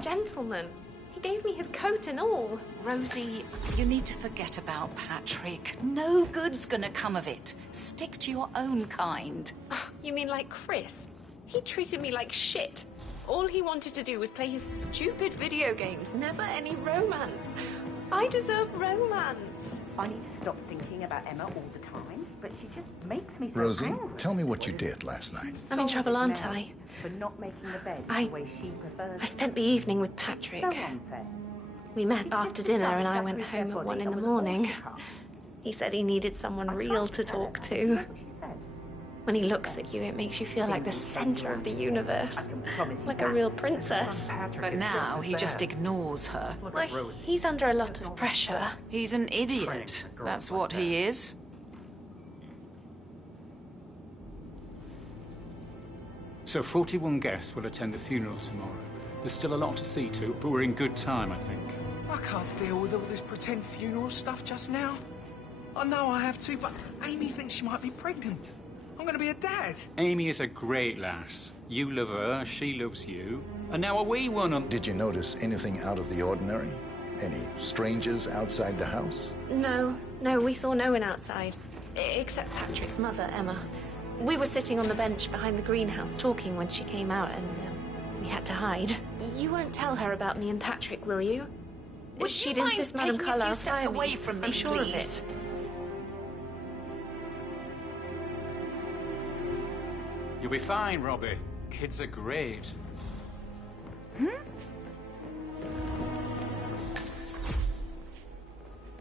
Gentleman. He gave me his coat and all. Rosie, you need to forget about Patrick. No good's gonna come of it. Stick to your own kind. You mean like Chris? He treated me like shit. All he wanted to do was play his stupid video games, never any romance. I deserve romance. I need to stop thinking about Emma all the time, but she just makes me so Rosie, angry. tell me what you did last night. I'm in trouble, aren't I? For not making the bed the way she prefers. I spent the evening with Patrick. So unfair. We met after dinner and I went home at 1 in the morning. He said he needed someone real to talk to. When he looks at you, it makes you feel like the center of the universe. Like a real princess. But now he just ignores her. Well, he's under a lot of pressure. He's an idiot. That's what he is. So 41 guests will attend the funeral tomorrow. There's still a lot to see to, but we're in good time, I think. I can't deal with all this pretend funeral stuff just now. I know I have to, but Amy thinks she might be pregnant. I'm gonna be a dad. Amy is a great lass. You love her, she loves you. And now a wee one on... Did you notice anything out of the ordinary? Any strangers outside the house? No, we saw no one outside. Except Patrick's mother, Emma. We were sitting on the bench behind the greenhouse talking when she came out and we had to hide. You won't tell her about me and Patrick, will you? Would She'd you mind insist taking Madame a Carlyle few steps fire me. away from me, I'm sure of please? it. You'll be fine, Robbie. Kids are great.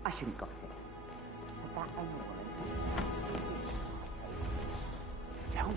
I shouldn't gossip. But that Emma woman... Don't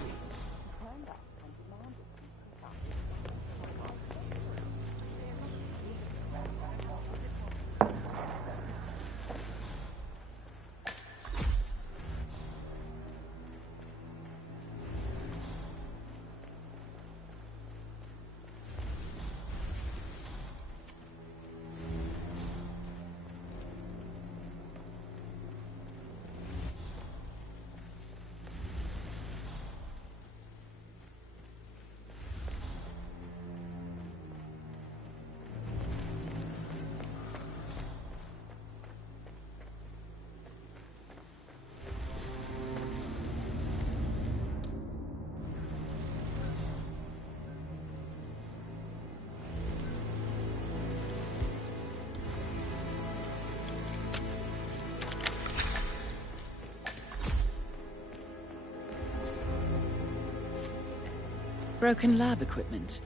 Broken lab equipment.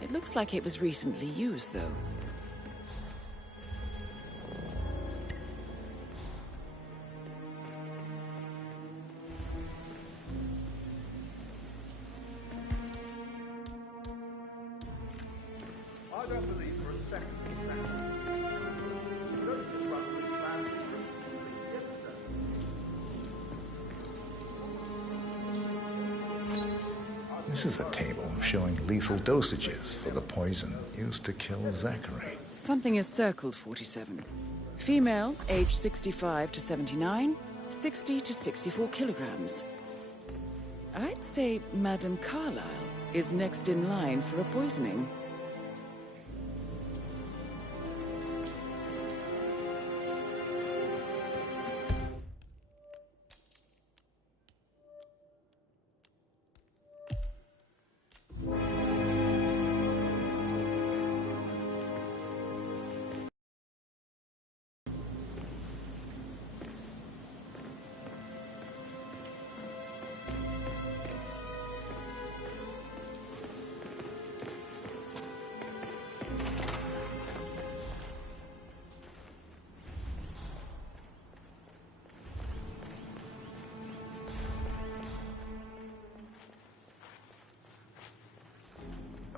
It looks like it was recently used, though. I don't believe for a second you don't just run with plans. This is a table showing lethal dosages for the poison used to kill Zachary. Something is circled, 47. Female, age 65 to 79, 60 to 64 kilograms. I'd say Madame Carlyle is next in line for a poisoning.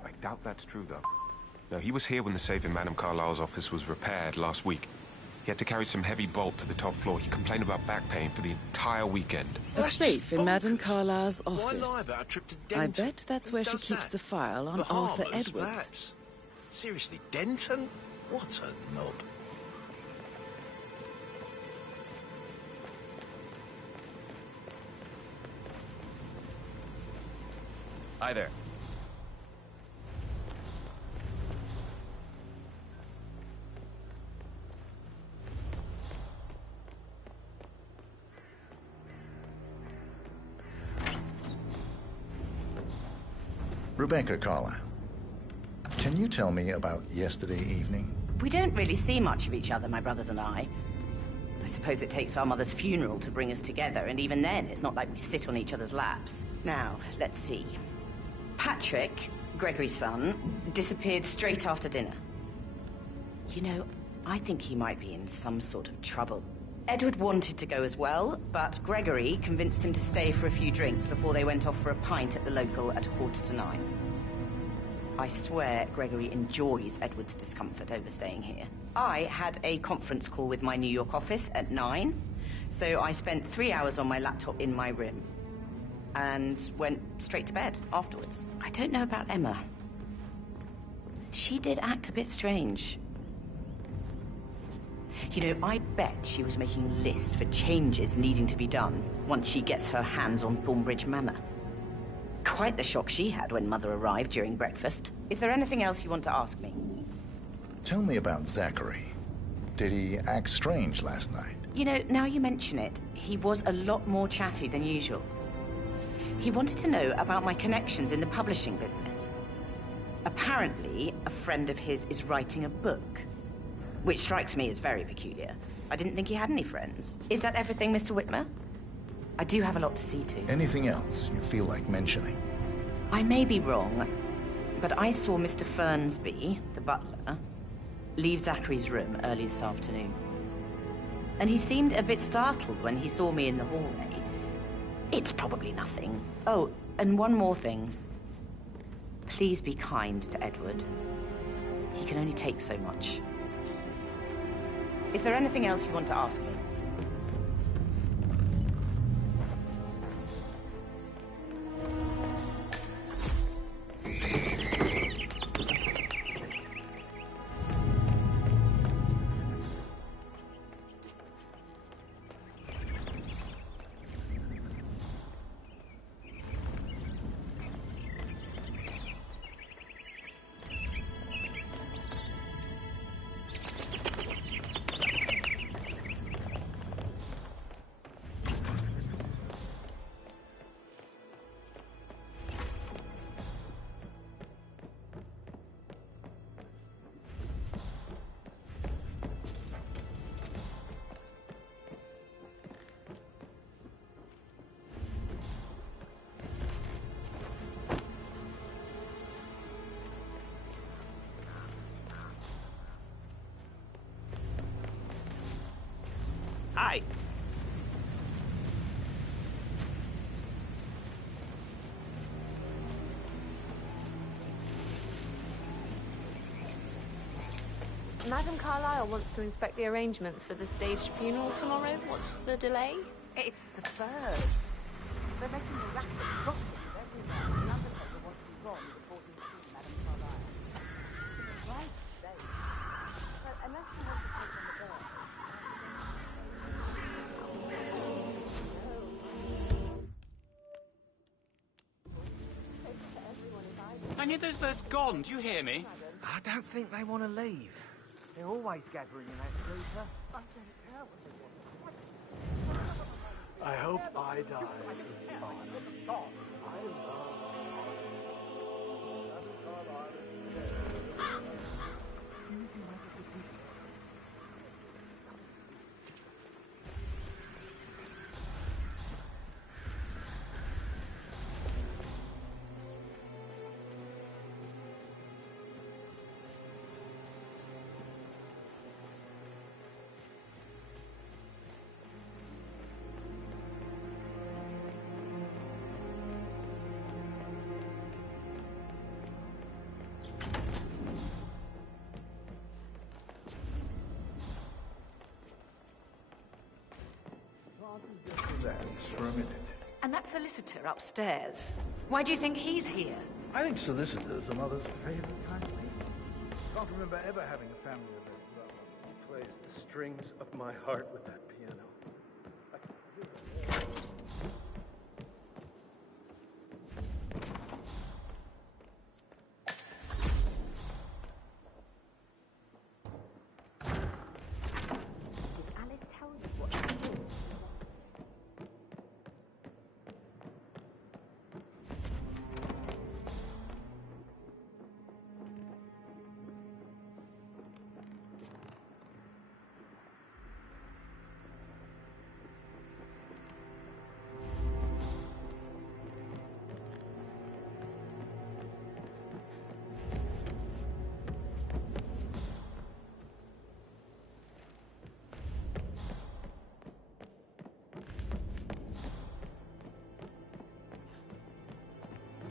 I doubt that's true, though. No, he was here when the safe in Madame Carlyle's office was repaired last week. He had to carry some heavy bolt to the top floor. He complained about back pain for the entire weekend. A safe in Madame Carlyle's Why lie office. about a trip to I Denton? bet that's Who where she does keeps that? the file on Bahamas, Arthur Edwards. perhaps? Seriously, Denton? What a knob. Hi there. Rebecca Carlyle, can you tell me about yesterday evening? We don't really see much of each other, my brothers and I. I suppose it takes our mother's funeral to bring us together, and even then, it's not like we sit on each other's laps. Now, let's see. Patrick, Gregory's son, disappeared straight after dinner. You know, I think he might be in some sort of trouble. Edward wanted to go as well, but Gregory convinced him to stay for a few drinks before they went off for a pint at the local at 9:15. I swear Gregory enjoys Edward's discomfort over staying here. I had a conference call with my New York office at 9, so I spent 3 hours on my laptop in my room and went straight to bed afterwards. I don't know about Emma. She did act a bit strange. You know, I bet she was making lists for changes needing to be done once she gets her hands on Thornbridge Manor. Quite the shock she had when Mother arrived during breakfast. Is there anything else you want to ask me? Tell me about Zachary. Did he act strange last night? You know, now you mention it, he was a lot more chatty than usual. He wanted to know about my connections in the publishing business. Apparently, a friend of his is writing a book, which strikes me as very peculiar. I didn't think he had any friends. Is that everything, Mr. Whitmer? I do have a lot to see to. Anything else you feel like mentioning? I may be wrong, but I saw Mr. Fernsby, the butler, leave Zachary's room early this afternoon. And he seemed a bit startled when he saw me in the hallway. It's probably nothing. Oh, and one more thing. Please be kind to Edward. He can only take so much. Is there anything else you want to ask me? Madame Carlyle wants to inspect the arrangements for the staged funeral tomorrow. What's the delay? It's the birds. They're making a racket gossip everywhere. The undertaker wants to be gone before he sees Madame Carlyle. Right today. So unless he wants to take on the birds. I need those birds gone. Do you hear me? I don't think they want to leave. They're always gathering in that cruiser. I hope I die. Relax for a minute. And that solicitor upstairs. Why do you think he's here? I think solicitors are mother's favorite kind of people. Can't remember ever having a family event without one who plays the strings of my heart with that piano.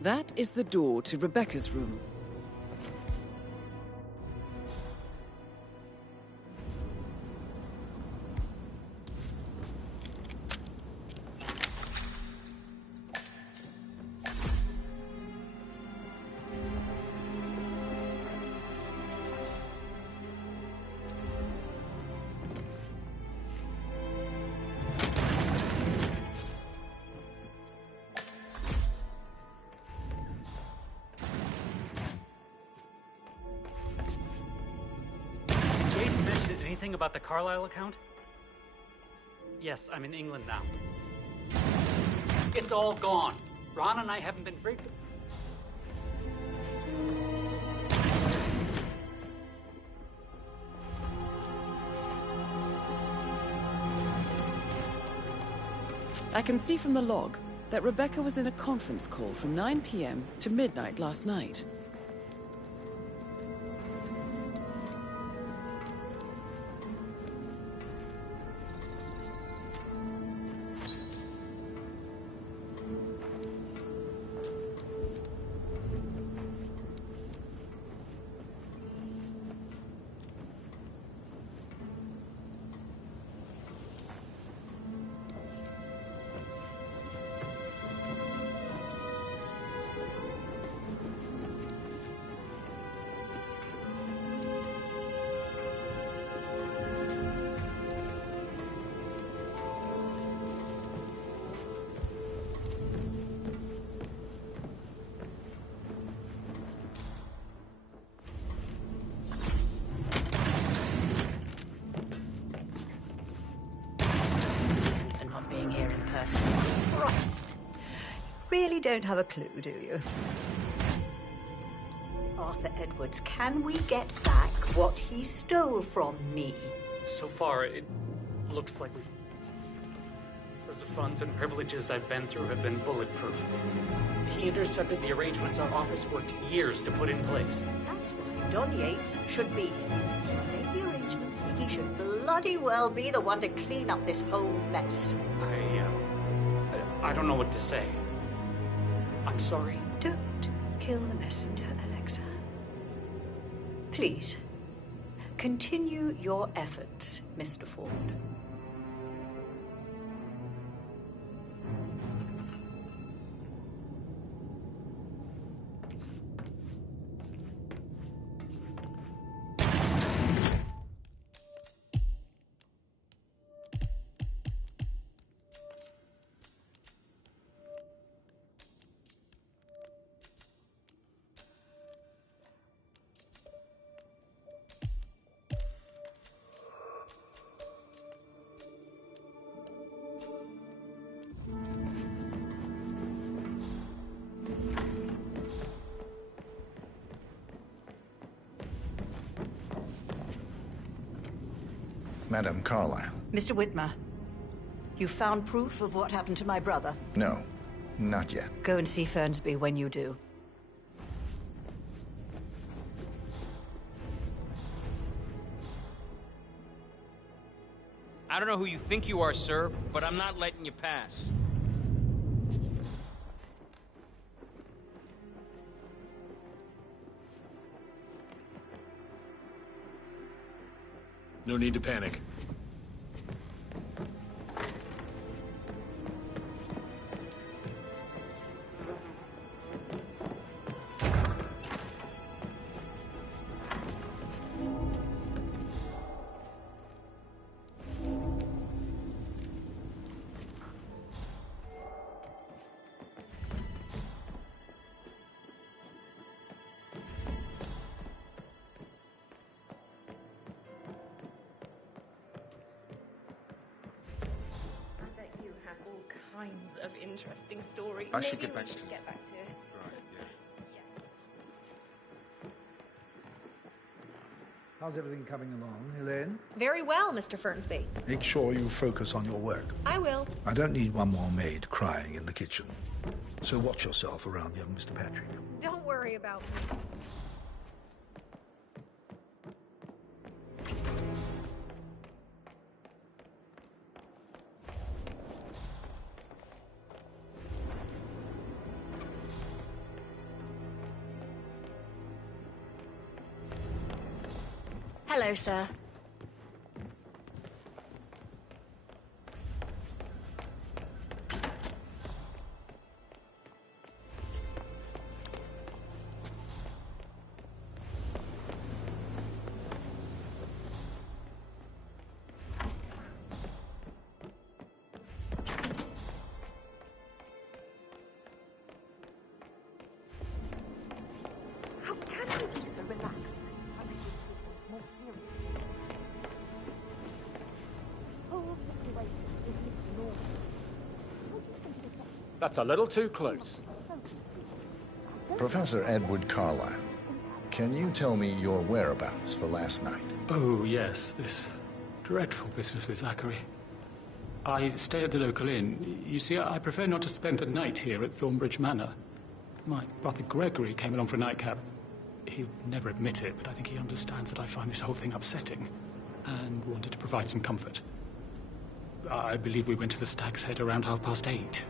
That is the door to Rebecca's room. About the Carlyle account? Yes, I'm in England now. It's all gone. Ron and I haven't been briefed. I can see from the log that Rebecca was in a conference call from 9 p.m. to midnight last night. Really don't have a clue, do you? Arthur Edwards, can we get back what he stole from me? So far, it looks like the funds and privileges I've been through have been bulletproof. He intercepted the arrangements our office worked years to put in place. That's why Don Yates should be here. He made the arrangements. He should bloody well be the one to clean up this whole mess. I don't know what to say. I'm sorry. Don't kill the messenger, Alexa. Please. Continue your efforts, Mr. Ford. Madame Carlyle. Mr. Whitmer, you found proof of what happened to my brother? No, not yet. Go and see Fernsby when you do. I don't know who you think you are, sir, but I'm not letting you pass. No need to panic. Kinds of interesting story. I should Maybe get back we should to- get back to Right, yeah. How's everything coming along, Helene? Very well, Mr. Fernsby. Make sure you focus on your work. I will. I don't need one more maid crying in the kitchen. So watch yourself around young Mr. Patrick. Don't worry about me. Hello, sir. How can you be so relaxed? I think this is more serious. Whole situation is ignored. That's a little too close. Professor Edward Carlyle, can you tell me your whereabouts for last night? Oh, yes, this dreadful business with Zachary. I stay at the local inn. You see, I prefer not to spend the night here at Thornbridge Manor. My brother Gregory came along for a nightcap. He'd never admit it, but I think he understands that I find this whole thing upsetting and wanted to provide some comfort. I believe we went to the Stag's Head around 8:30.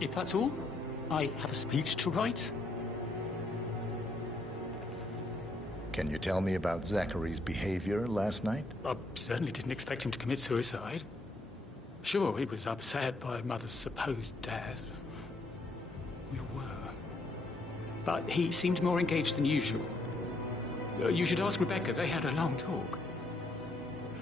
If that's all, I have a speech to write. Can you tell me about Zachary's behavior last night? I certainly didn't expect him to commit suicide. Sure, he was upset by Mother's supposed death. We were. But he seemed more engaged than usual. You should ask Rebecca. They had a long talk.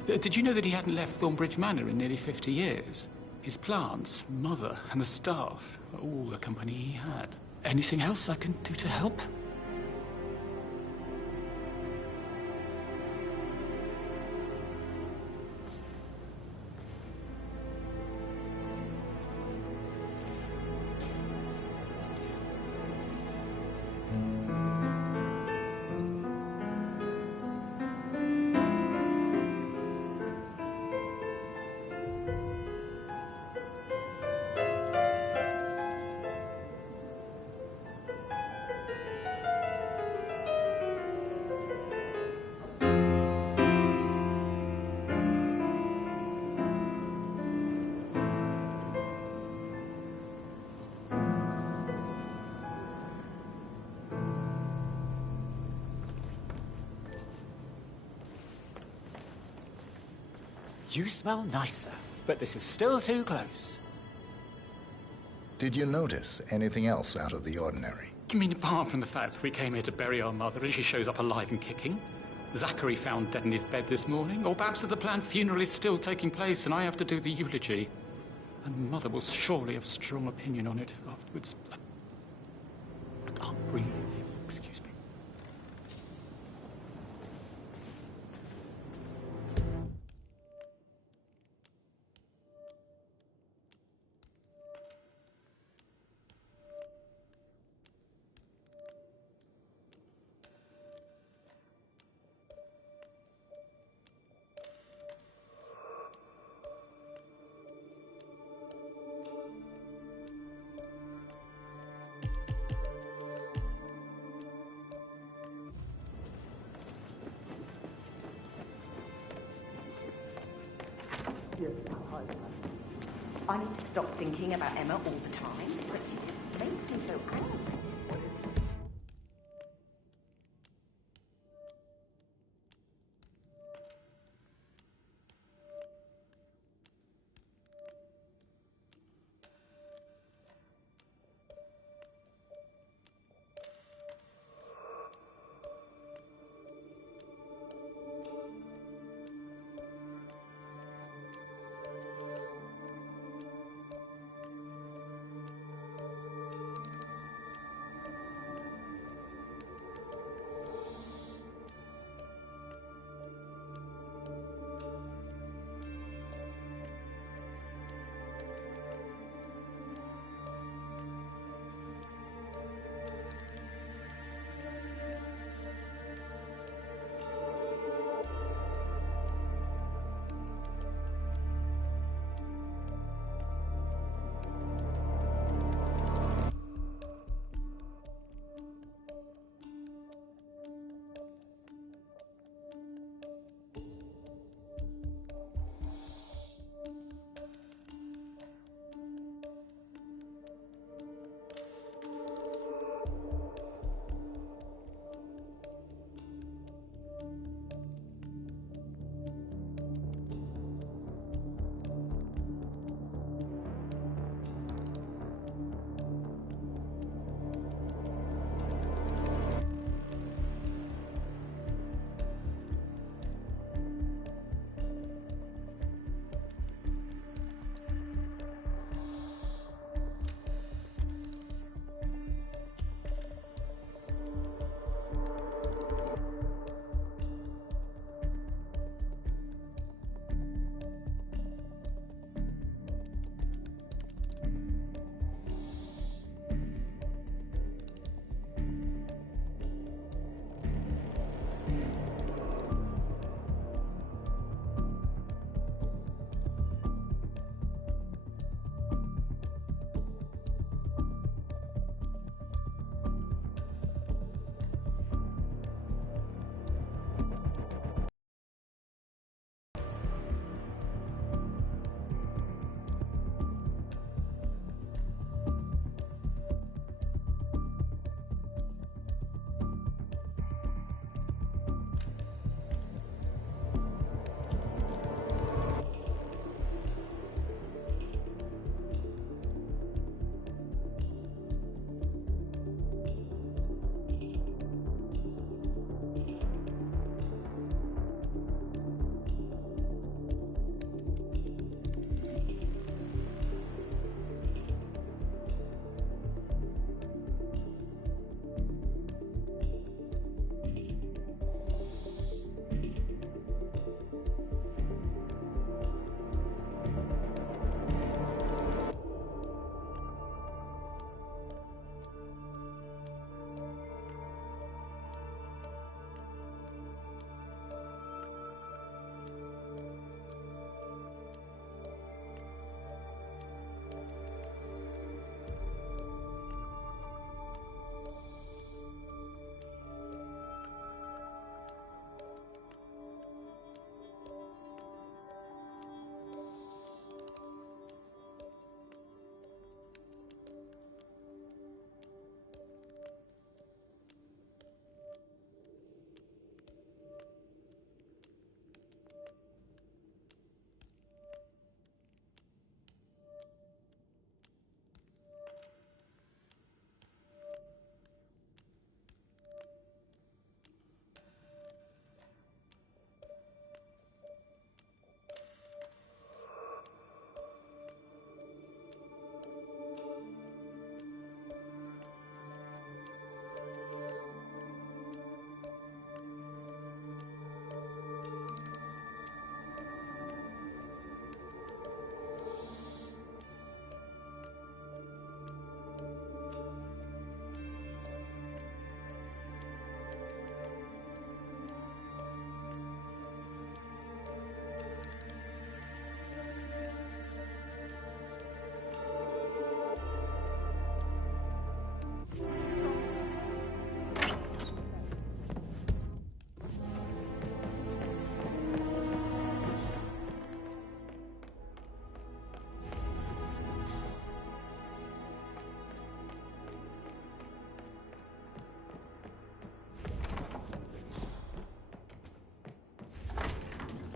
Did you know that he hadn't left Thornbridge Manor in nearly 50 years? His plants, Mother, and the staff, all the company he had. Anything else I can do to help? You smell nicer, but this is still too close. Did you notice anything else out of the ordinary? You mean apart from the fact we came here to bury our mother and she shows up alive and kicking? Zachary found dead in his bed this morning? Or perhaps that the planned funeral is still taking place and I have to do the eulogy? And Mother will surely have strong opinion on it afterwards. I can't breathe. Excuse me. I need to stop thinking about Emma all the time, but she makes me so angry.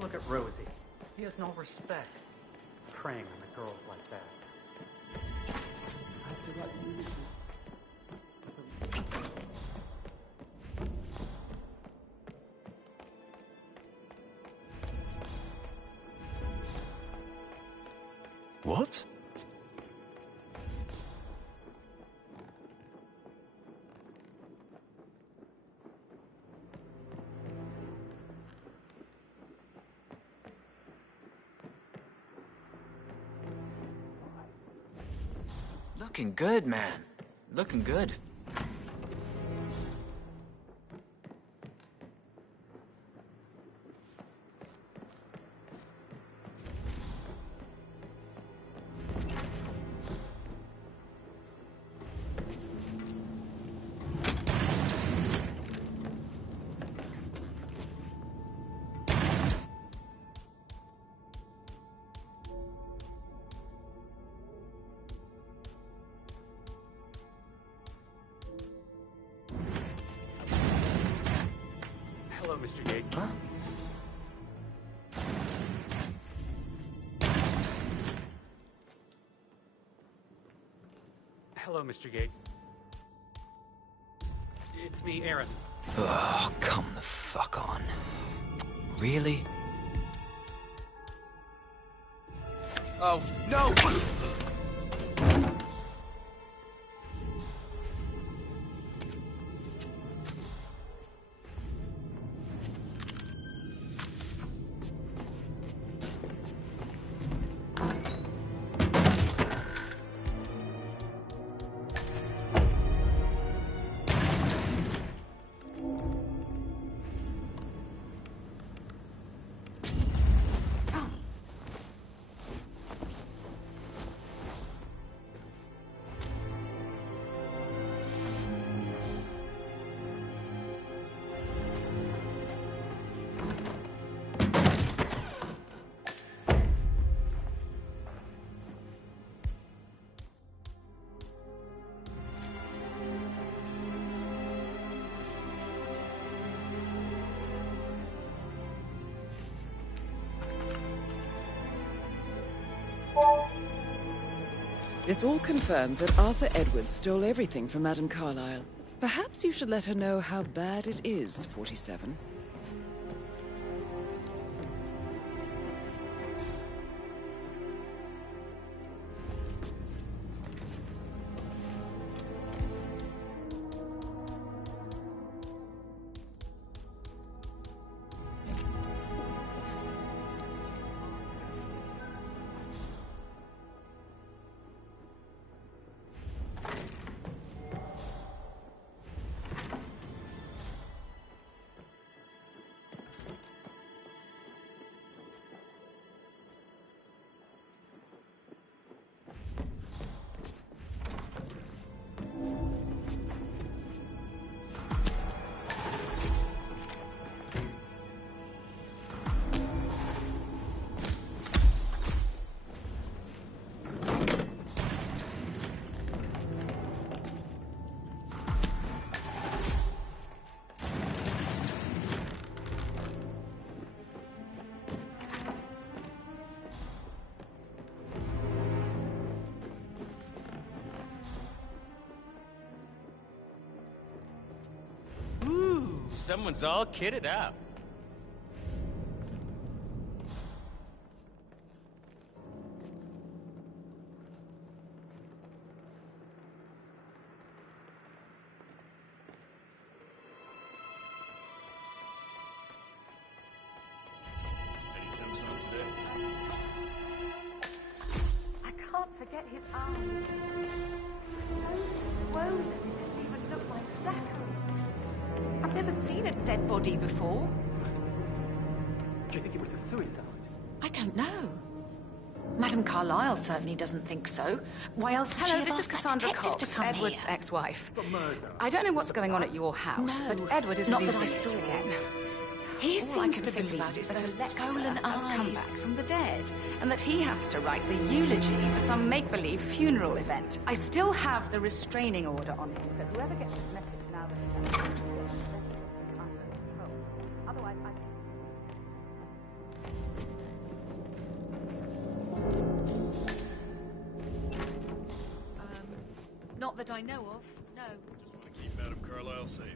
look at Rosie. He has no respect. Preying on a girl like that. What? Looking good, man. Looking good. Hello, Mr. Gate. Huh? Hello, Mr. Gate. It's me, Aaron. Oh, come the fuck on. Really? Oh, no! This all confirms that Arthur Edwards stole everything from Madame Carlyle. Perhaps you should let her know how bad it is, 47. Someone's all kitted out. Any temps on today? I can't forget his eyes. So swollen, it didn't even look like Zachary. I've never seen a dead body before. Do you think it was a suicide? I don't know. Madame Carlyle certainly doesn't think so. Why else would she Hello, have this is asked Cassandra that detective Cox, to come Edward's here? ex-wife. I don't know what's going on at your house, No, but Edward is not that losing I saw. it again. He All I seems can to think believe about is that those Alexa swollen has come eyes. back from the dead, and that he has to write the eulogy for some make-believe funeral event. I still have the restraining order on him, so Whoever gets this message now that it's under control. Otherwise, Not that I know of, no. Just want to keep Madame Carlyle safe.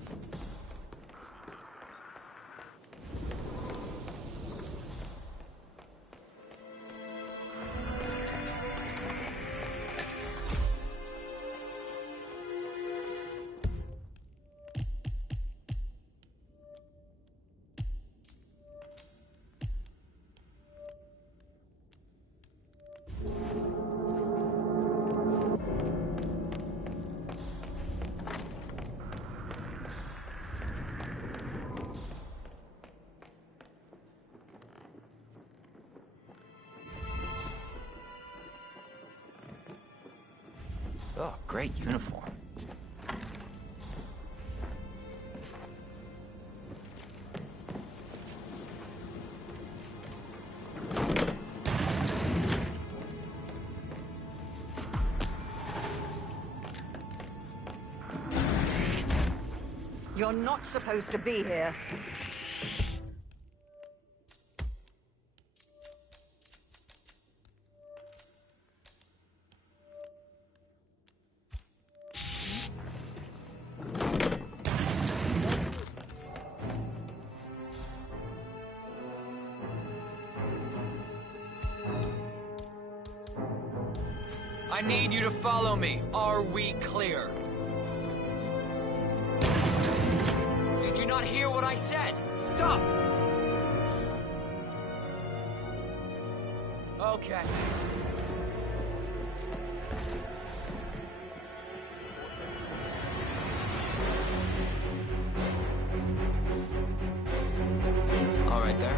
Oh, great uniform. You're not supposed to be here. I need you to follow me. Are we clear? Did you not hear what I said? Stop! Okay. All right there.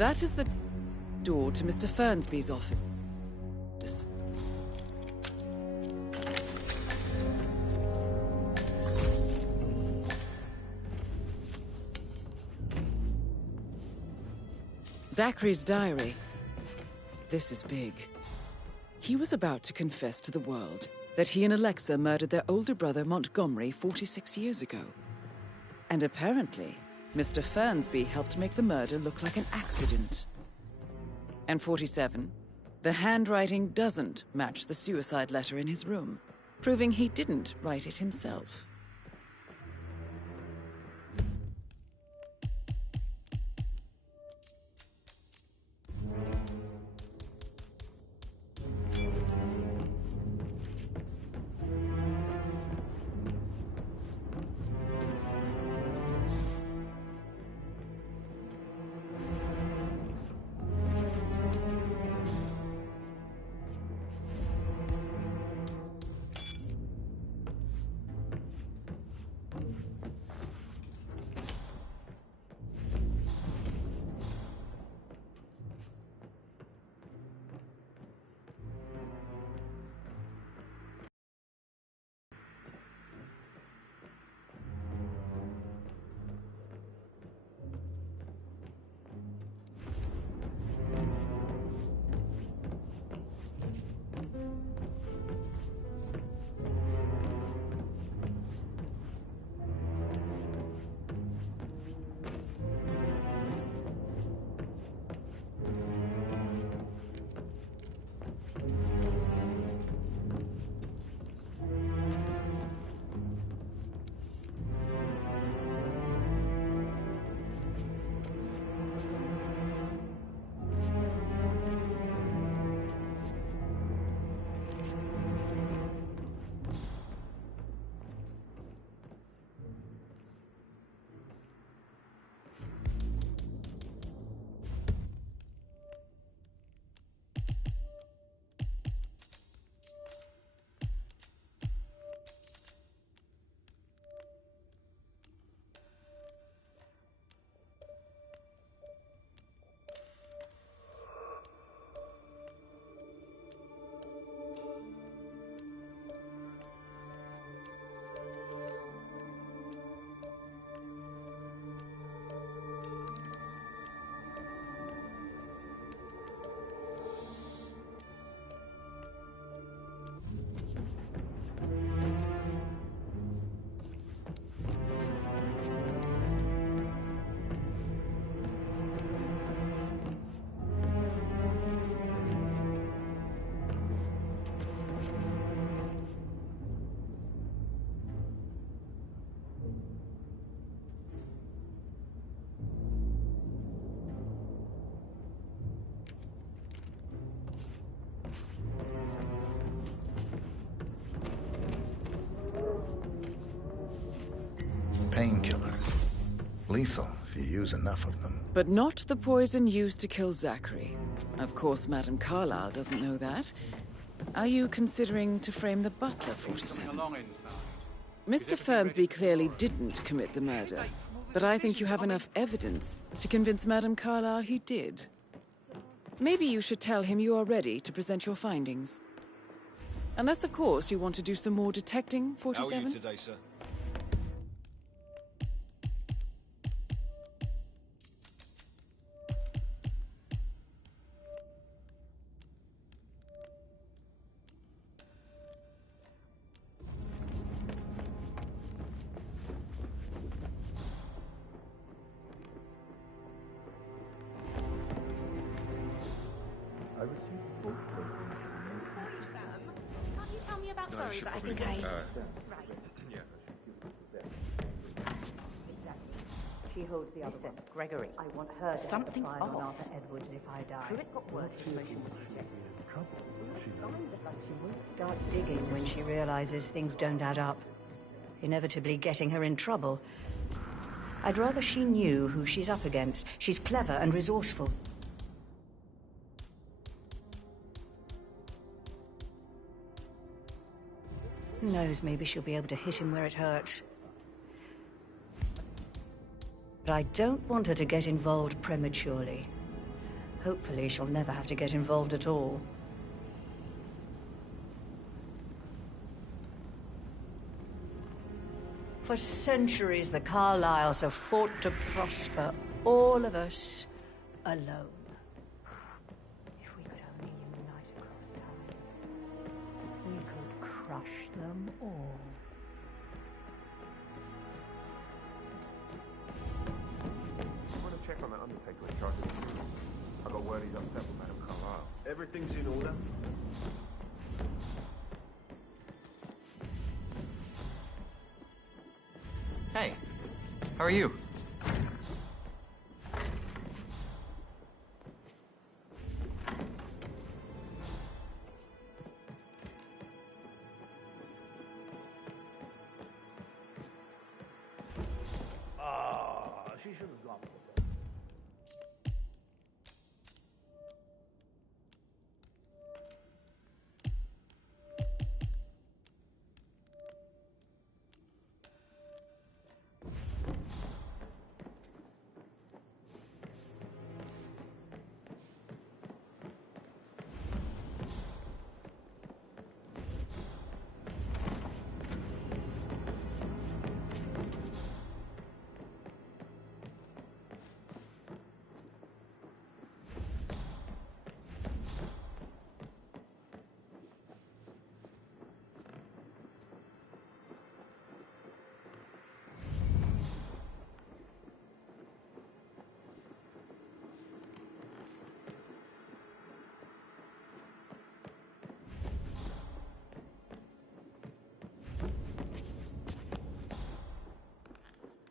That is the door to Mr. Fernsby's office. Zachary's diary. This is big. He was about to confess to the world that he and Alexa murdered their older brother Montgomery 46 years ago. And apparently, Mr. Fernsby helped make the murder look like an accident. And 47, the handwriting doesn't match the suicide letter in his room, proving he didn't write it himself. painkiller. Lethal if you use enough of them. But not the poison used to kill Zachary. Of course, Madame Carlyle doesn't know that. Are you considering to frame the butler, 47? Mr. Fernsby clearly didn't commit the murder, but I think you have enough evidence to convince Madame Carlyle he did. Maybe you should tell him you are ready to present your findings. Unless, of course, you want to do some more detecting, 47? How are you today, sir? Sorry, but I think I... She holds the other one. Gregory, I want her to Something's testify on off. Arthur Edwards if I die. Could it got worse? She won't start digging when she realizes things don't add up, inevitably getting her in trouble. I'd rather she knew who she's up against. She's clever and resourceful. Who knows, maybe she'll be able to hit him where it hurts. But I don't want her to get involved prematurely. Hopefully she'll never have to get involved at all. For centuries, the Carlyles have fought to prosper, all of us alone. If we could only unite across time, we could crush them all. I want to check on that undertaker in charge of the funeral. I got word he's upset with Madame Carlyle. Everything's in order. Hey, how are you? She should have gone.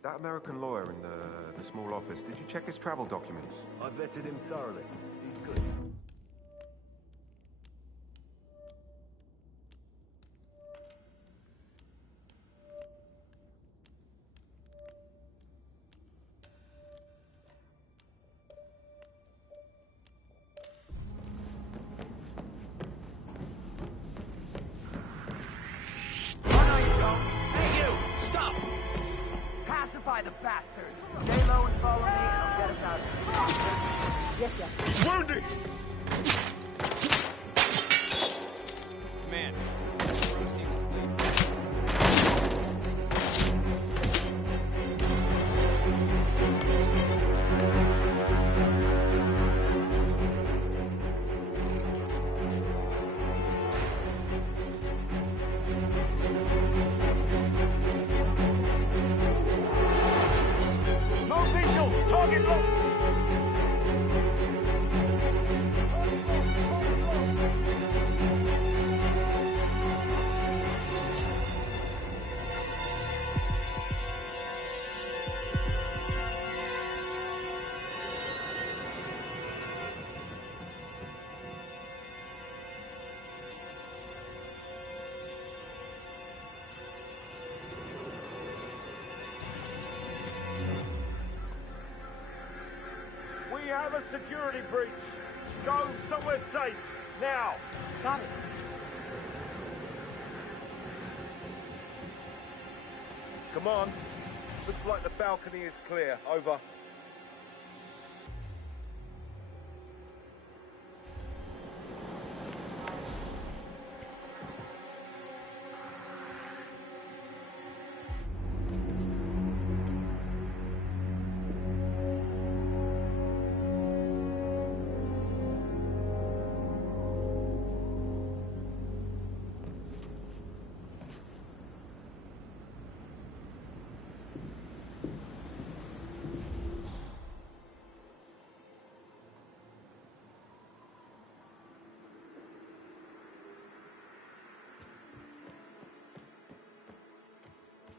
That American lawyer in the small office, did you check his travel documents? I vetted him thoroughly. He's good. The bastards. Stay low and follow me, and I'll get us out of here. Yes, yes. He's wounded! Man. No visual! Target locked! a security breach. Go somewhere safe, now. Got it. Come on. Looks like the balcony is clear. Over.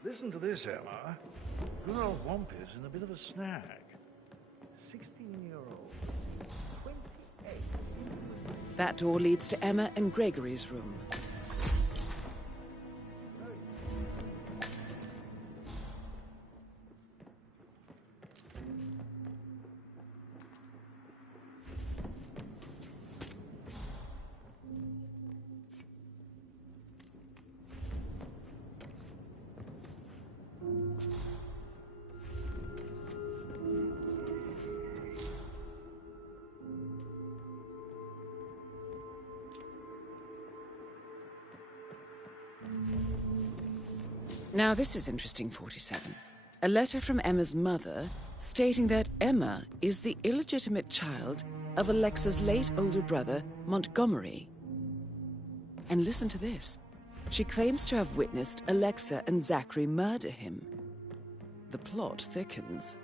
Listen to this, Emma. Good old Wampus in a bit of a snag. 16-year-old. 28. That door leads to Emma and Gregory's room. Now this is interesting, 47. A letter from Emma's mother stating that Emma is the illegitimate child of Alexa's late older brother, Montgomery. And listen to this. She claims to have witnessed Alexa and Zachary murder him. The plot thickens.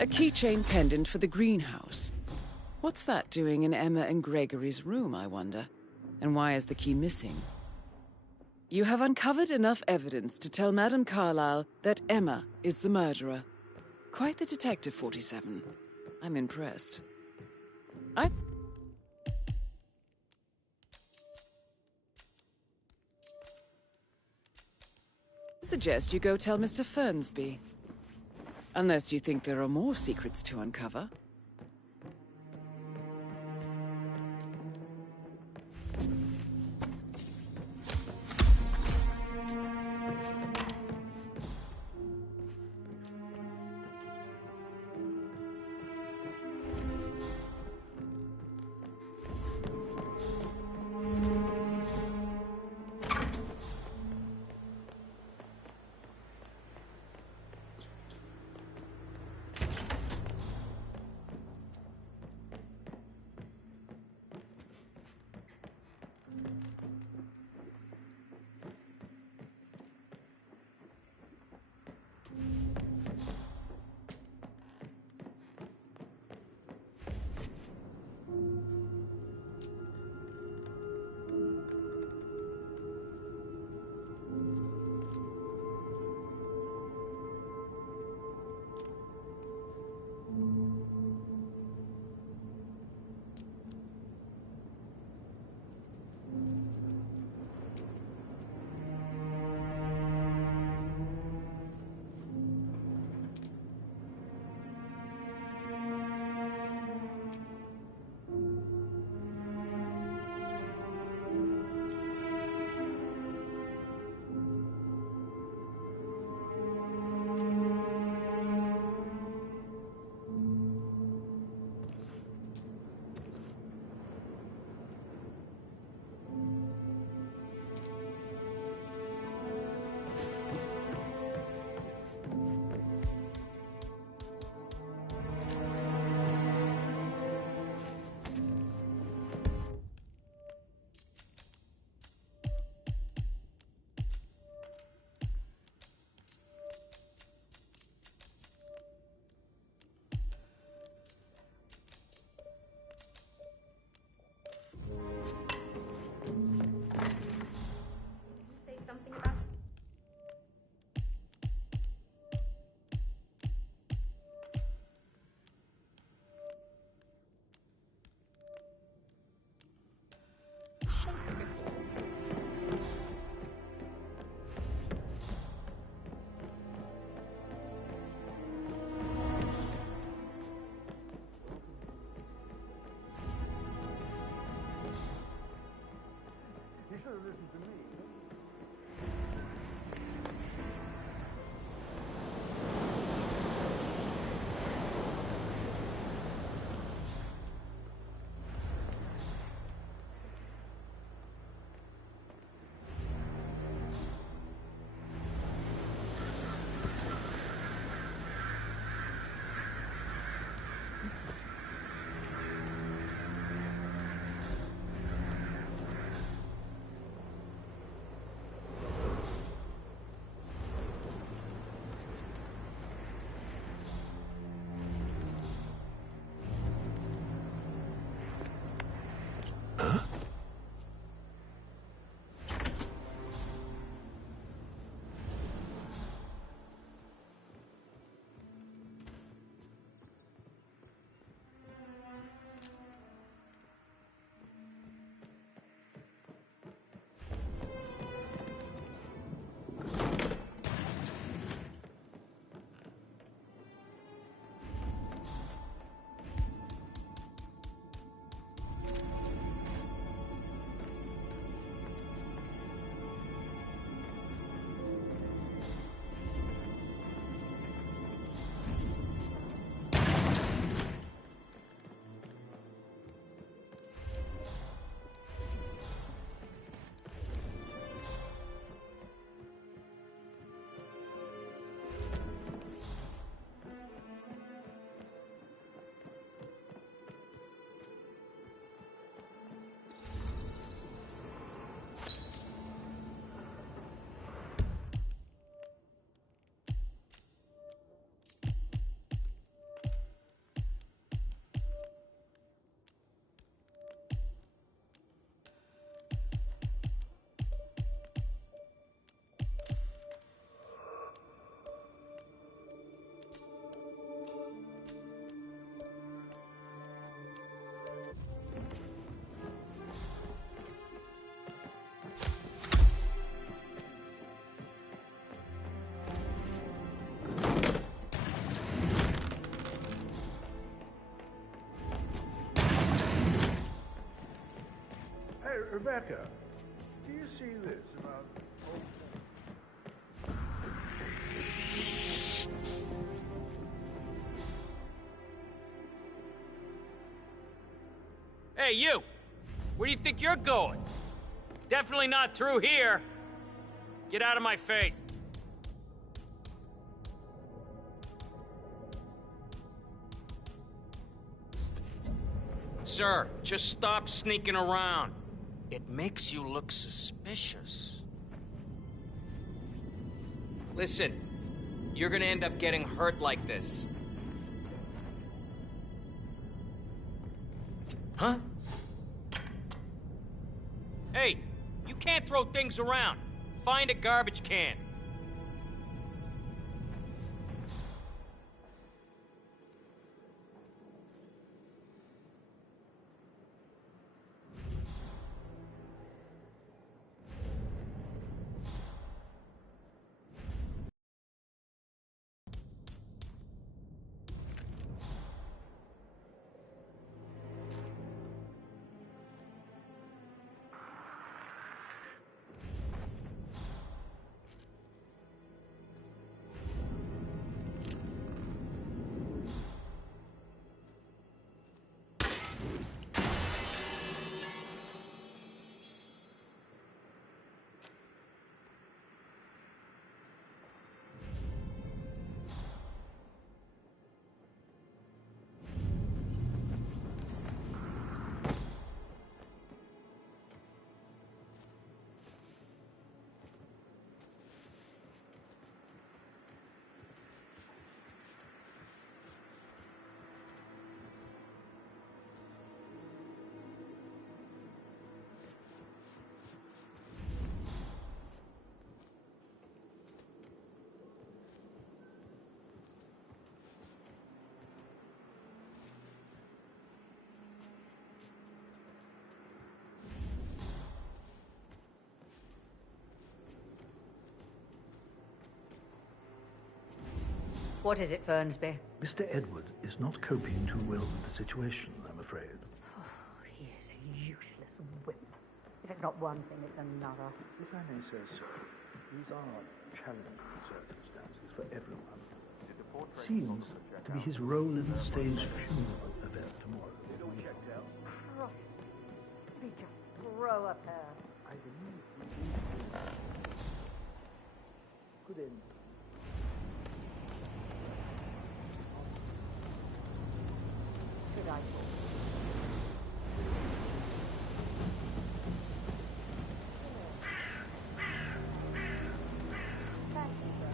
A keychain pendant for the greenhouse. What's that doing in Emma and Gregory's room, I wonder? And why is the key missing? You have uncovered enough evidence to tell Madame Carlyle that Emma is the murderer. Quite the detective, 47. I'm impressed. I suggest you go tell Mr. Fernsby. Unless you think there are more secrets to uncover. Rebecca, do you see this about... Hey, you! Where do you think you're going? Definitely not through here. Get out of my face. Sir, just stop sneaking around. It makes you look suspicious. Listen, you're gonna end up getting hurt like this. Huh? Hey, you can't throw things around. Find a garbage can. What is it, Fernsby? Mr. Edward is not coping too well with the situation, I'm afraid. Oh, he is a useless wimp. If it's not one thing, it's another. If I may say so, these are challenging circumstances for everyone. It seems to be his role in the stage funeral event tomorrow. It all checked out. Christ. Did he just throw up her? I believe good end. Good idea. Thank you, sir.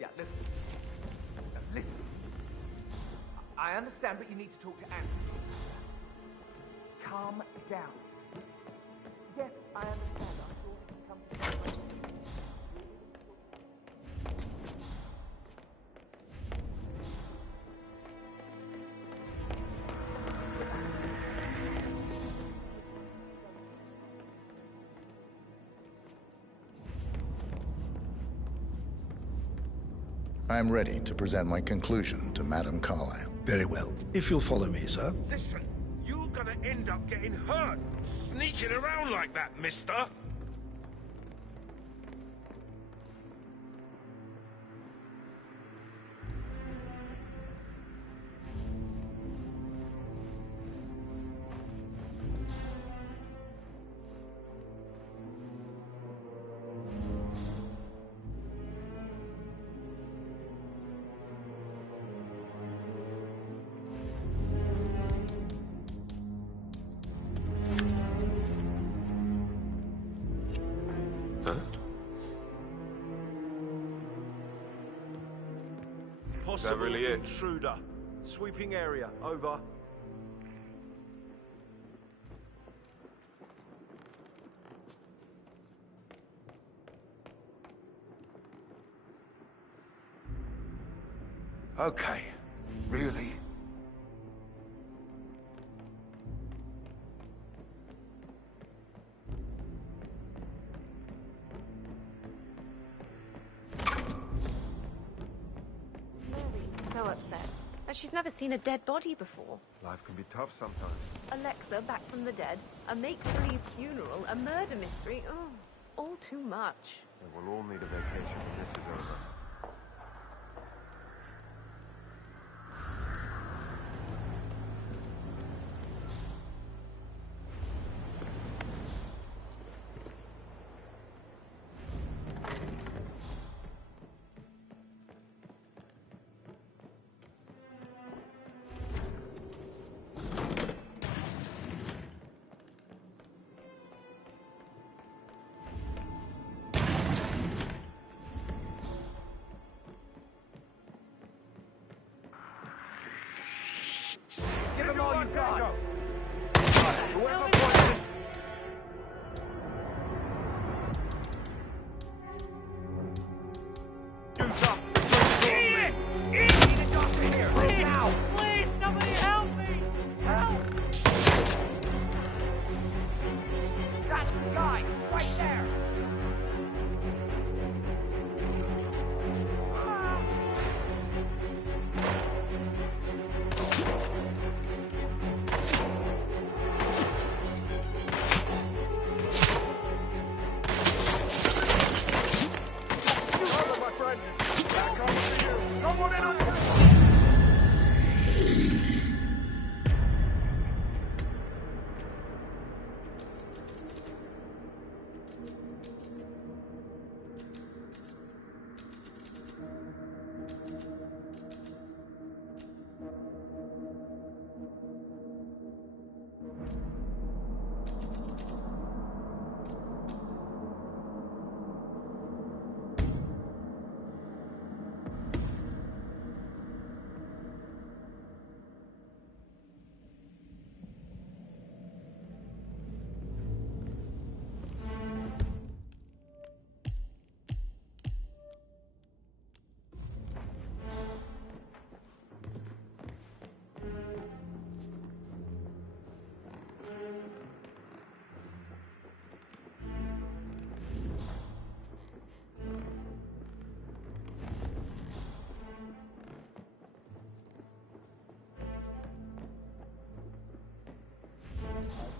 Yeah, listen. No, listen. I understand, but you need to talk to Anne. Calm down. Yes, I understand. I thought it would come to I'm ready to present my conclusion to Madame Carlyle. Very well. If you'll follow me, sir. Listen, you're gonna end up getting hurt. Sneaking around like that, mister? Possible Is that really it? intruder. Sweeping area. Over. Okay. Really? So upset. And she's never seen a dead body before. Life can be tough sometimes. Alexa back from the dead, a make-believe funeral, a murder mystery. Oh, all too much. And we'll all need a vacation when this is over. Give him all you got. Please, somebody help me! Help! That's the guy, right there. Over, my friend. That comes to you. Someone in on it.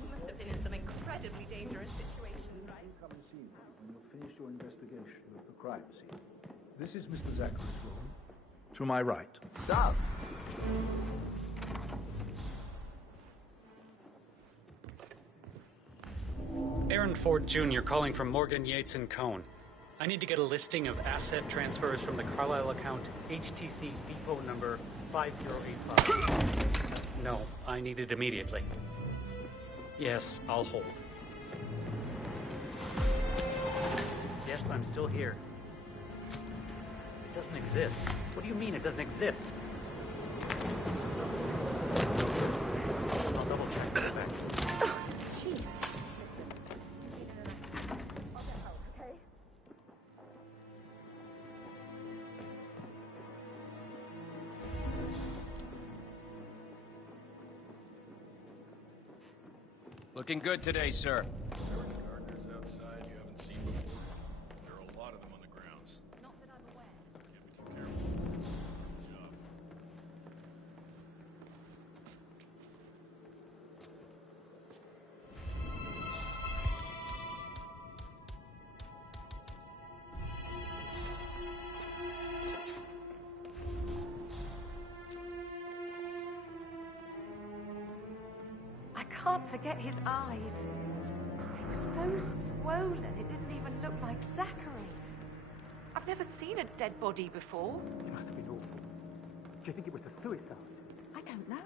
You must have been in some incredibly dangerous situations, right? Come and see me when you've finished your investigation of the crime scene. This is Mr. Zachary's room. To my right. Sup? Aaron Ford Jr. calling from Morgan, Yates & Cohn. I need to get a listing of asset transfers from the Carlisle account HTC depot number 5085. No, I need it immediately. Yes, I'll hold. Yes, I'm still here. It doesn't exist. What do you mean it doesn't exist? I'll double check in a sec. Looking good today, sir. Gardeners outside you haven't seen before. There are a lot of them on the grounds. Not that I'm aware. Can't be too careful. Good job. I can't forget his eyes. They were so swollen, it didn't even look like Zachary. I've never seen a dead body before. It must have been awful. Do you think it was a suicide? I don't know.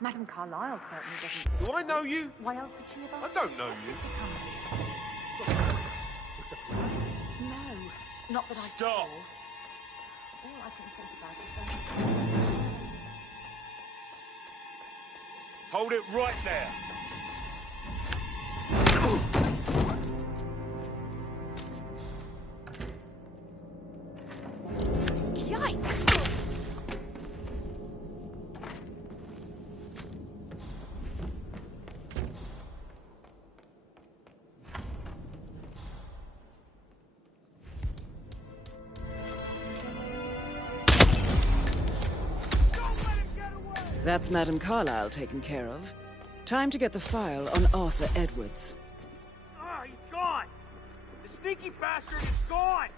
Madame Carlisle certainly doesn't. Do I know you? Why else would she have I asked? don't know you. No, not that I Stop! saw. All I can think about is Hold it right there. Yikes! That's Madame Carlyle taken care of. Time to get the file on Arthur Edwards. Ah, he's gone! The sneaky bastard is gone!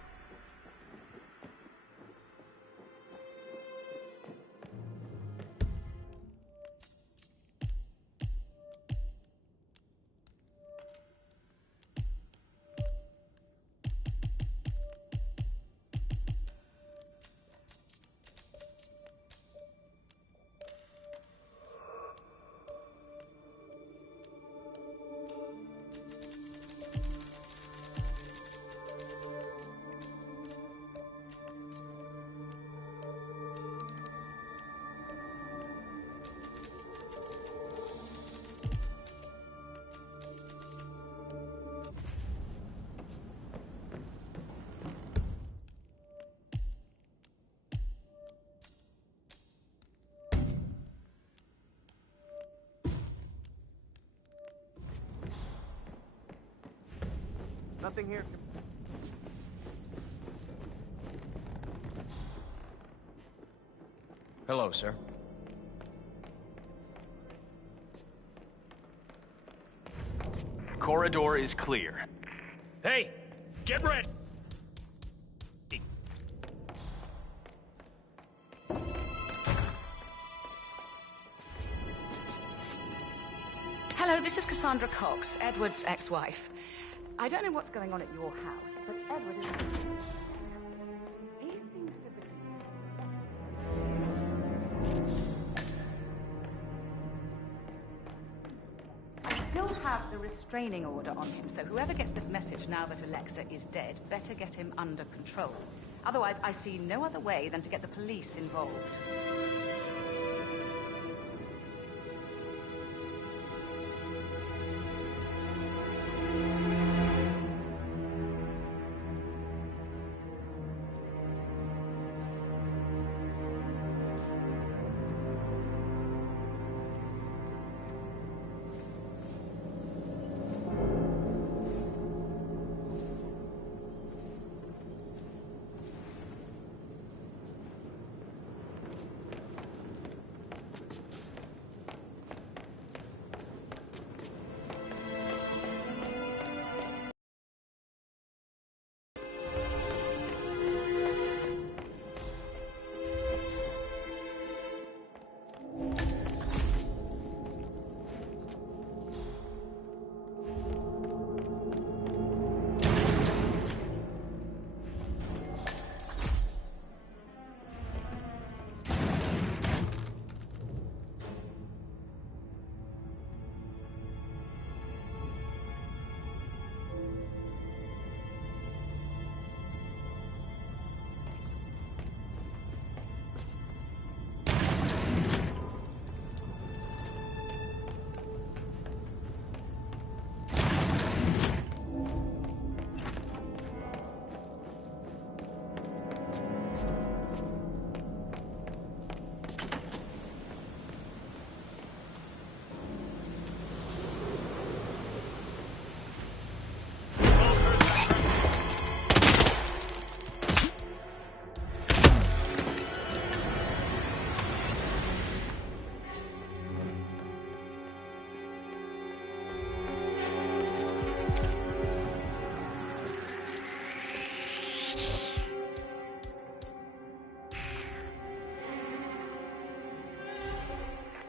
Nothing here. Hello, sir. Corridor is clear. Hey, get ready! Hello, this is Cassandra Cox, Edward's ex-wife. I don't know what's going on at your house, but Edward is... He seems to be... I still have the restraining order on him, so whoever gets this message now that Alexa is dead, better get him under control. Otherwise, I see no other way than to get the police involved.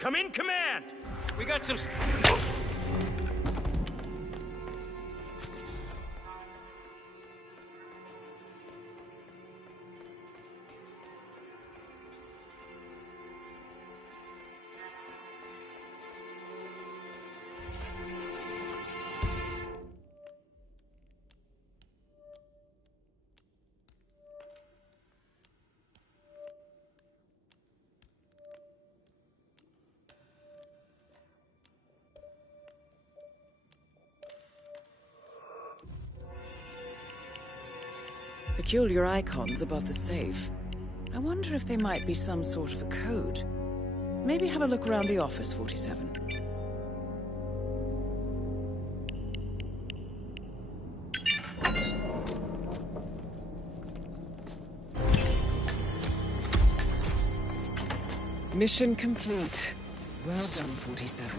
Come in, command! We got some... Peculiar icons above the safe. I wonder if they might be some sort of a code. Maybe have a look around the office, 47. Mission complete. Well done, 47.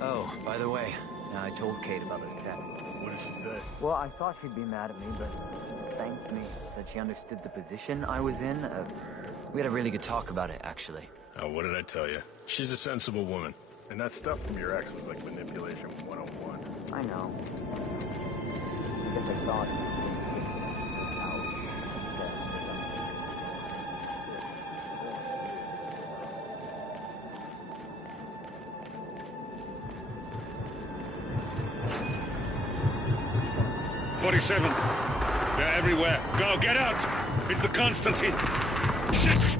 Oh, by the way, I told Kate about the cat. What did she say? Well, I thought she'd be mad at me, but thanked me. Said she understood the position I was in. We had a really good talk about it, actually. Oh, what did I tell you? She's a sensible woman. And that stuff from your ex was like manipulation 101. I know. I guess I thought... 47. They're everywhere. Go, get out! It's the Constantine. Shit!